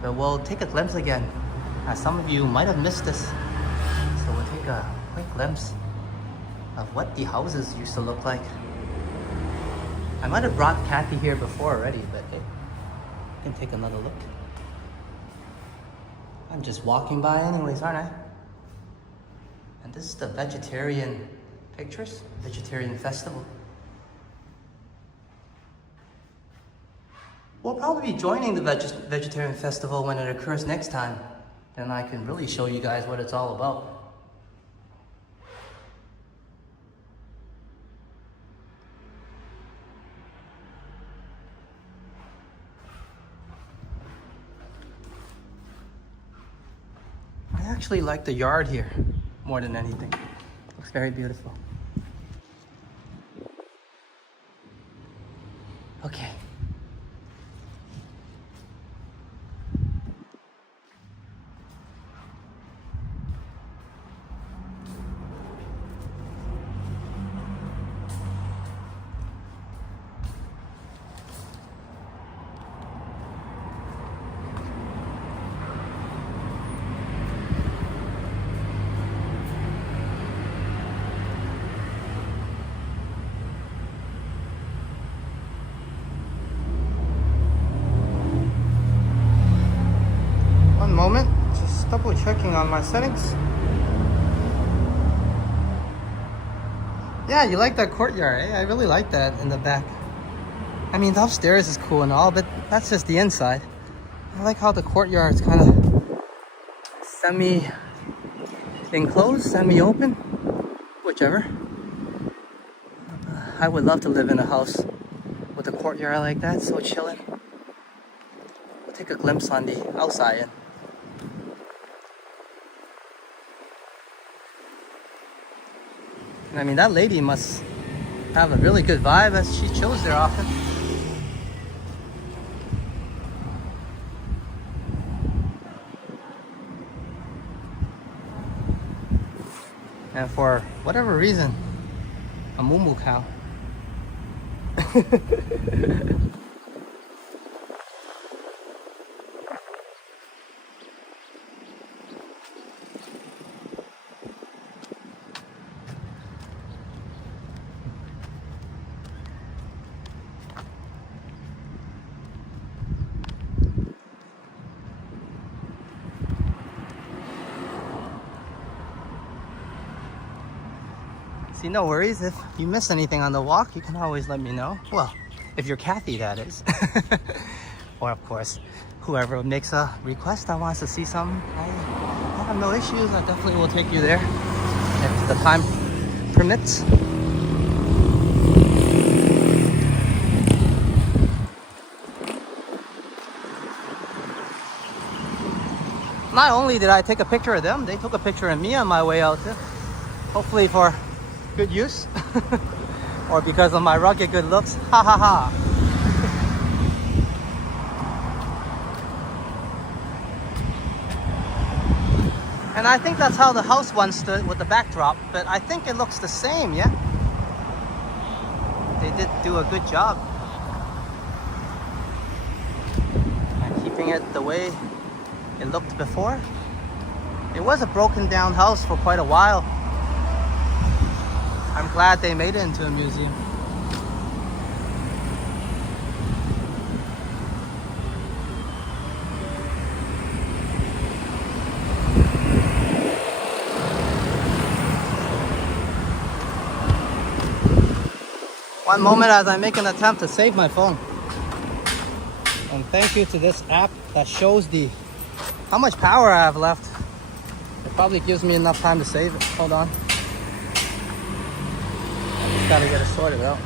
But we'll take a glimpse again, as some of you might have missed this. So we'll take a quick glimpse of what the houses used to look like. I might have brought Kathy here before already, but hey, I can take another look. I'm just walking by anyways, aren't I? And this is the vegetarian pictures, vegetarian festival. We'll probably be joining the vegetarian festival when it occurs next time. Then I can really show you guys what it's all about. I actually like the yard here more than anything. Looks very beautiful. Okay. Moment, just double checking on my settings. Yeah, you like that courtyard, eh? I really like that in the back. I mean, the upstairs is cool and all, but that's just the inside. I like how the courtyard is kind of semi-enclosed, semi-open, whichever. I would love to live in a house with a courtyard like that, so chilling. We'll take a glimpse on the outside. I mean, that lady must have a really good vibe as she chills there often. And for whatever reason, a moo cow. See, no worries. If you miss anything on the walk, you can always let me know. Well, if you're Kathy, that is. Or, of course, whoever makes a request that wants to see something, I have no issues. I definitely will take you there if the time permits. Not only did I take a picture of them, they took a picture of me on my way out too. Hopefully for good use or because of my rugged good looks. Ha ha ha. And I think that's how the house once stood with the backdrop, but I think it looks the same, yeah? They did do a good job at keeping it the way it looked before. It was a broken down house for quite a while. I'm glad they made it into a museum. One moment as I make an attempt to save my phone. And thank you to this app that shows how much power I have left. It probably gives me enough time to save it. Hold on. Gotta get it sorted out.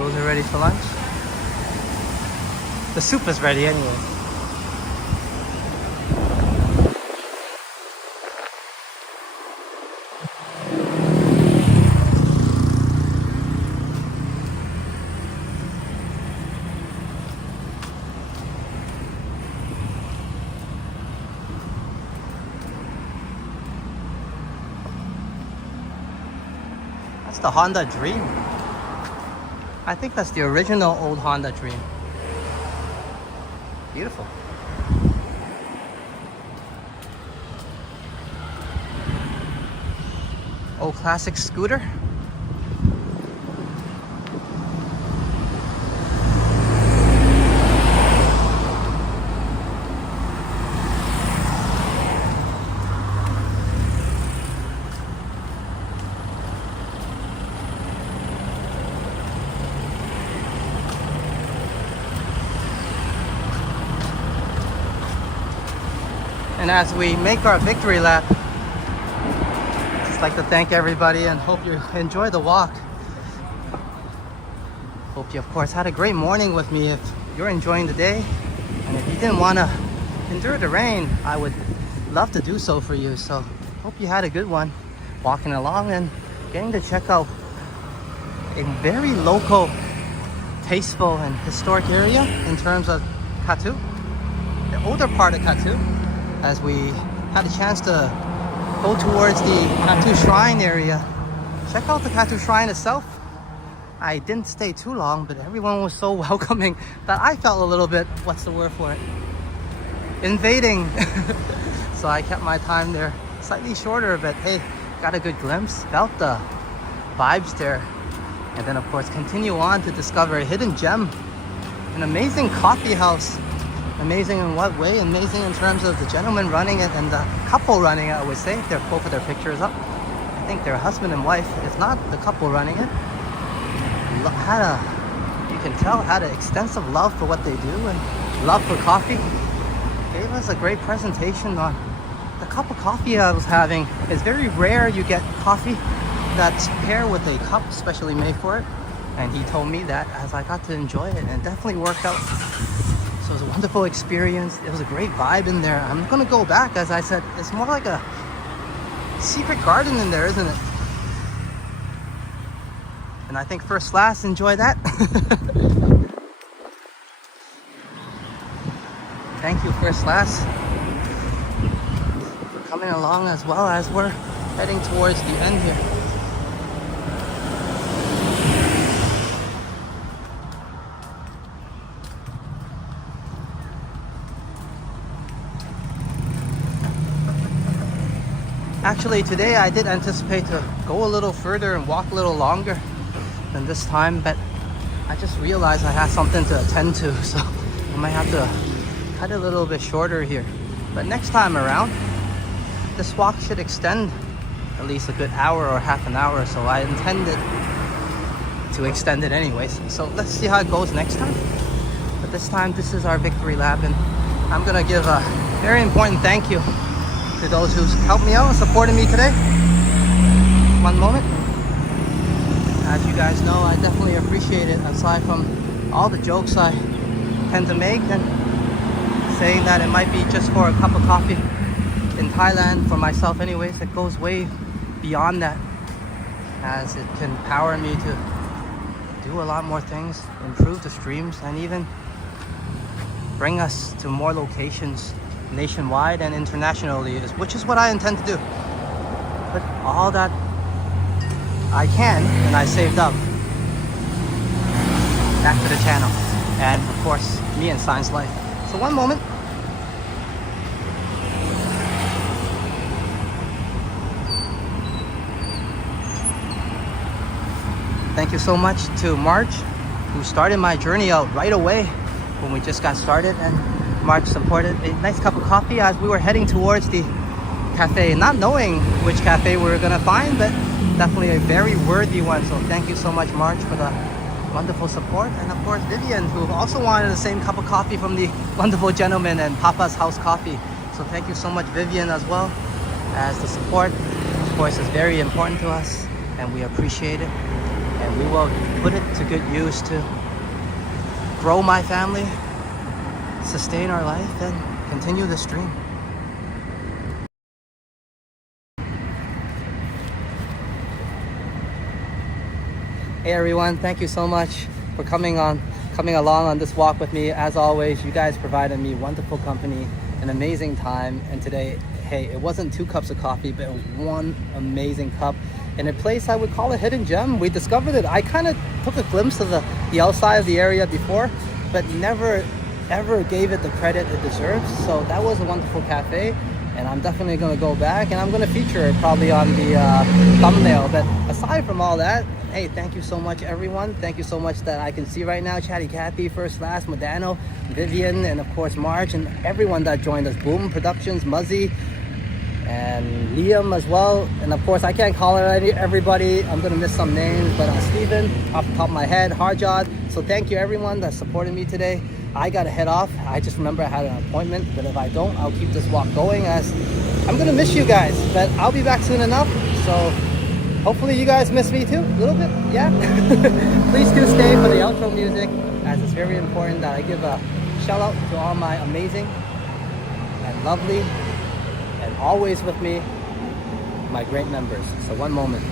Those are ready for lunch. The soup is ready anyway. That's the Honda Dream. I think that's the original old Honda Dream. Beautiful. Old classic scooter. And as we make our victory lap, just like to thank everybody and hope you enjoy the walk. Hope you, of course, had a great morning with me if you're enjoying the day. And if you didn't want to endure the rain, I would love to do so for you. So hope you had a good one walking along and getting to check out a very local, tasteful, and historic area in terms of Kathu, the older part of Kathu. As we had a chance to go towards the Kathu Shrine area. Check out the Kathu Shrine itself. I didn't stay too long, but everyone was so welcoming that I felt a little bit, what's the word for it? Invading. So I kept my time there slightly shorter, but hey, got a good glimpse, felt the vibes there. And then of course continue on to discover a hidden gem, an amazing coffee house. Amazing in what way? Amazing in terms of the gentleman running it and the couple running it, I would say, if they're both of their pictures up. I think they're husband and wife, if not the couple running it. You can tell, had an extensive love for what they do and love for coffee. Gave us a great presentation on the cup of coffee I was having. It's very rare you get coffee that's paired with a cup specially made for it. And he told me that as I got to enjoy it, and it definitely worked out. So it was a wonderful experience. It was a great vibe in there. I'm gonna go back, as I said, it's more like a secret garden in there, isn't it? And I think First Class enjoy that. Thank you, First Class, for coming along as well as we're heading towards the end here. Actually, today I did anticipate to go a little further and walk a little longer than this time, but I just realized I had something to attend to, so I might have to cut it a little bit shorter here. But next time around, this walk should extend at least a good hour or half an hour, so I intended to extend it anyways. So let's see how it goes next time. But this time, this is our victory lap, and I'm gonna give a very important thank you to those who helped me out and supported me today. One moment. As you guys know, I definitely appreciate it, aside from all the jokes I tend to make and saying that it might be just for a cup of coffee in Thailand for myself anyways. It goes way beyond that, as it can empower me to do a lot more things, improve the streams, and even bring us to more locations nationwide and internationally, which is what I intend to do. Put all that I can and I saved up back to the channel, and of course me and Science Life. So one moment. Thank you so much to March, who started my journey out right away when we just got started, and March supported a nice cup of coffee as we were heading towards the cafe, not knowing which cafe we were gonna find, but definitely a very worthy one. So thank you so much, March, for the wonderful support. And of course Vivian, who also wanted the same cup of coffee from the wonderful gentleman and Papa's House Coffee. So thank you so much, Vivian, as well, as the support, of course, is very important to us and we appreciate it. and we will put it to good use to grow my family, sustain our life, and continue this dream. Hey everyone, thank you so much for coming along on this walk with me. As always, you guys provided me wonderful company, an amazing time, and today, hey, it wasn't 2 cups of coffee, but it was 1 amazing cup in a place I would call a hidden gem. We discovered it. I kind of took a glimpse of the outside of the area before, but never ever gave it the credit it deserves. So that was a wonderful cafe, and I'm definitely going to go back, and I'm going to feature it probably on the thumbnail. But aside from all that, hey, thank you so much everyone. Thank you so much that I can see right now. Chatty Cathy, First Last, Modano, Vivian, and of course Marge, and everyone that joined us. Boom Productions, Muzzy, and Liam as well. And of course I can't call everybody, I'm gonna miss some names, but Steven off the top of my head, Harjad. So thank you everyone that supported me today. I gotta head off. I just remember I had an appointment, but if I don't, I'll keep this walk going, as I'm gonna miss you guys, but I'll be back soon enough. So hopefully you guys miss me too, a little bit, yeah? Please do stay for the outro music, as it's very important that I give a shout out to all my amazing and lovely and always with me, my great members. So one moment.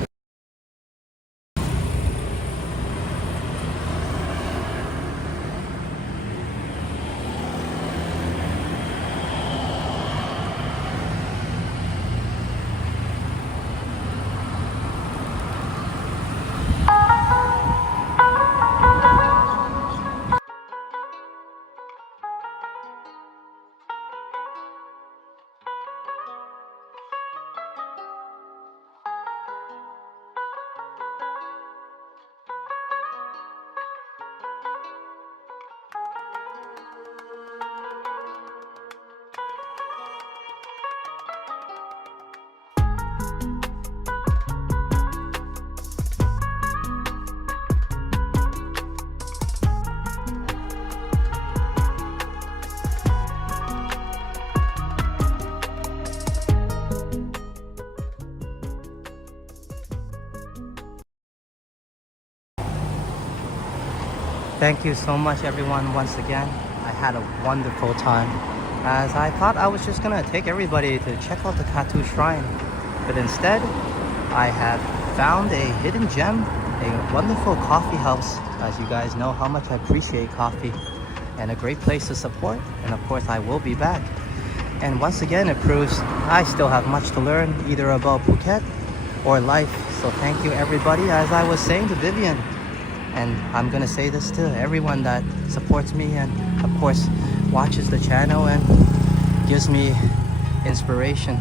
Thank you so much everyone once again. I had a wonderful time, as I thought I was just gonna take everybody to check out the Kathu shrine, but instead I have found a hidden gem, a wonderful coffee house. As you guys know how much I appreciate coffee, and a great place to support, and of course I will be back. And once again it proves I still have much to learn, either about Phuket or life. So thank you everybody, as I was saying to Vivian. And I'm gonna say this to everyone that supports me and of course watches the channel and gives me inspiration,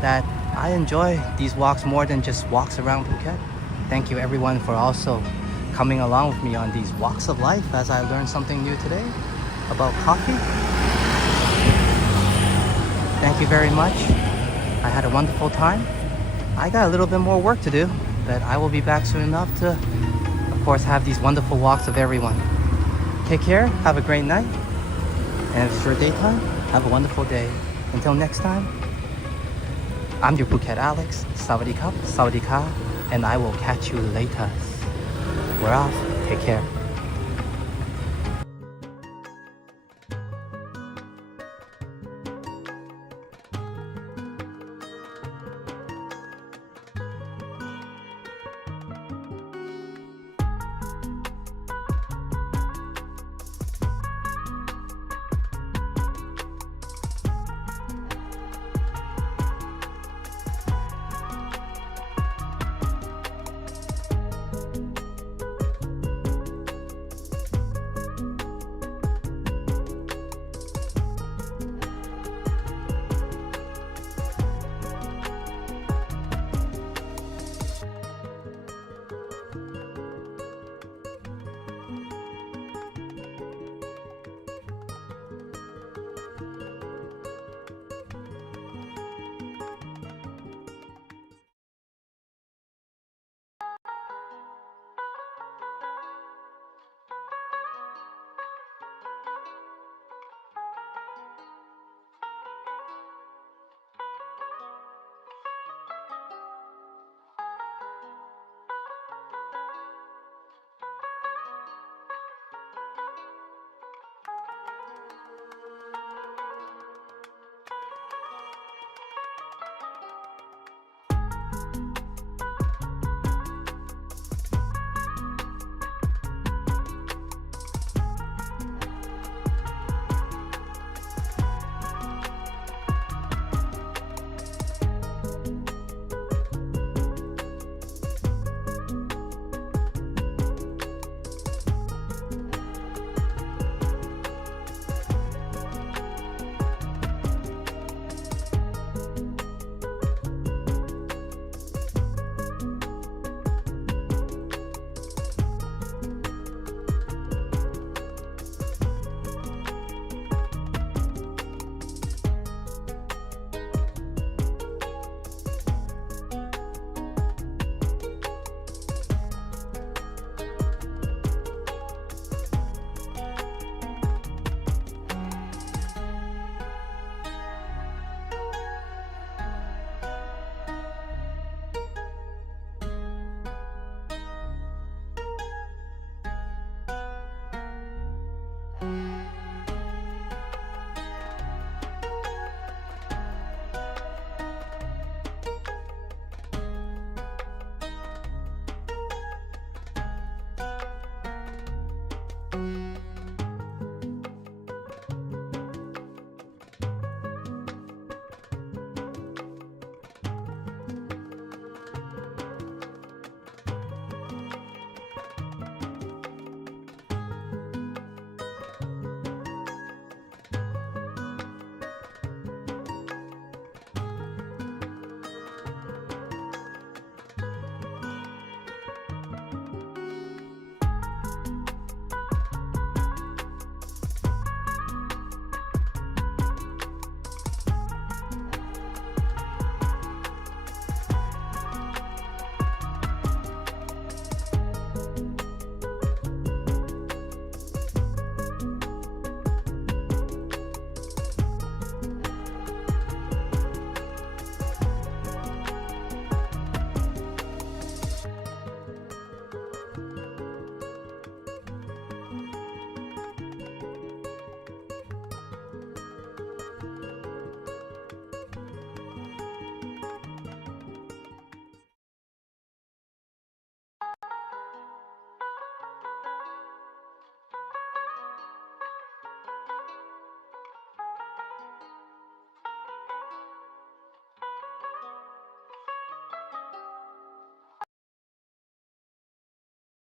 that I enjoy these walks more than just walks around Phuket. Thank you everyone for also coming along with me on these walks of life, as I learned something new today about coffee. Thank you very much. I had a wonderful time. I got a little bit more work to do, but I will be back soon enough to of course have these wonderful walks of everyone. Take care, have a great night, and if it's your daytime, have a wonderful day. Until next time, I'm your Phuket Alex. Sawadee Kap, Sawadee Ka, and I will catch you later. We're off. Take care.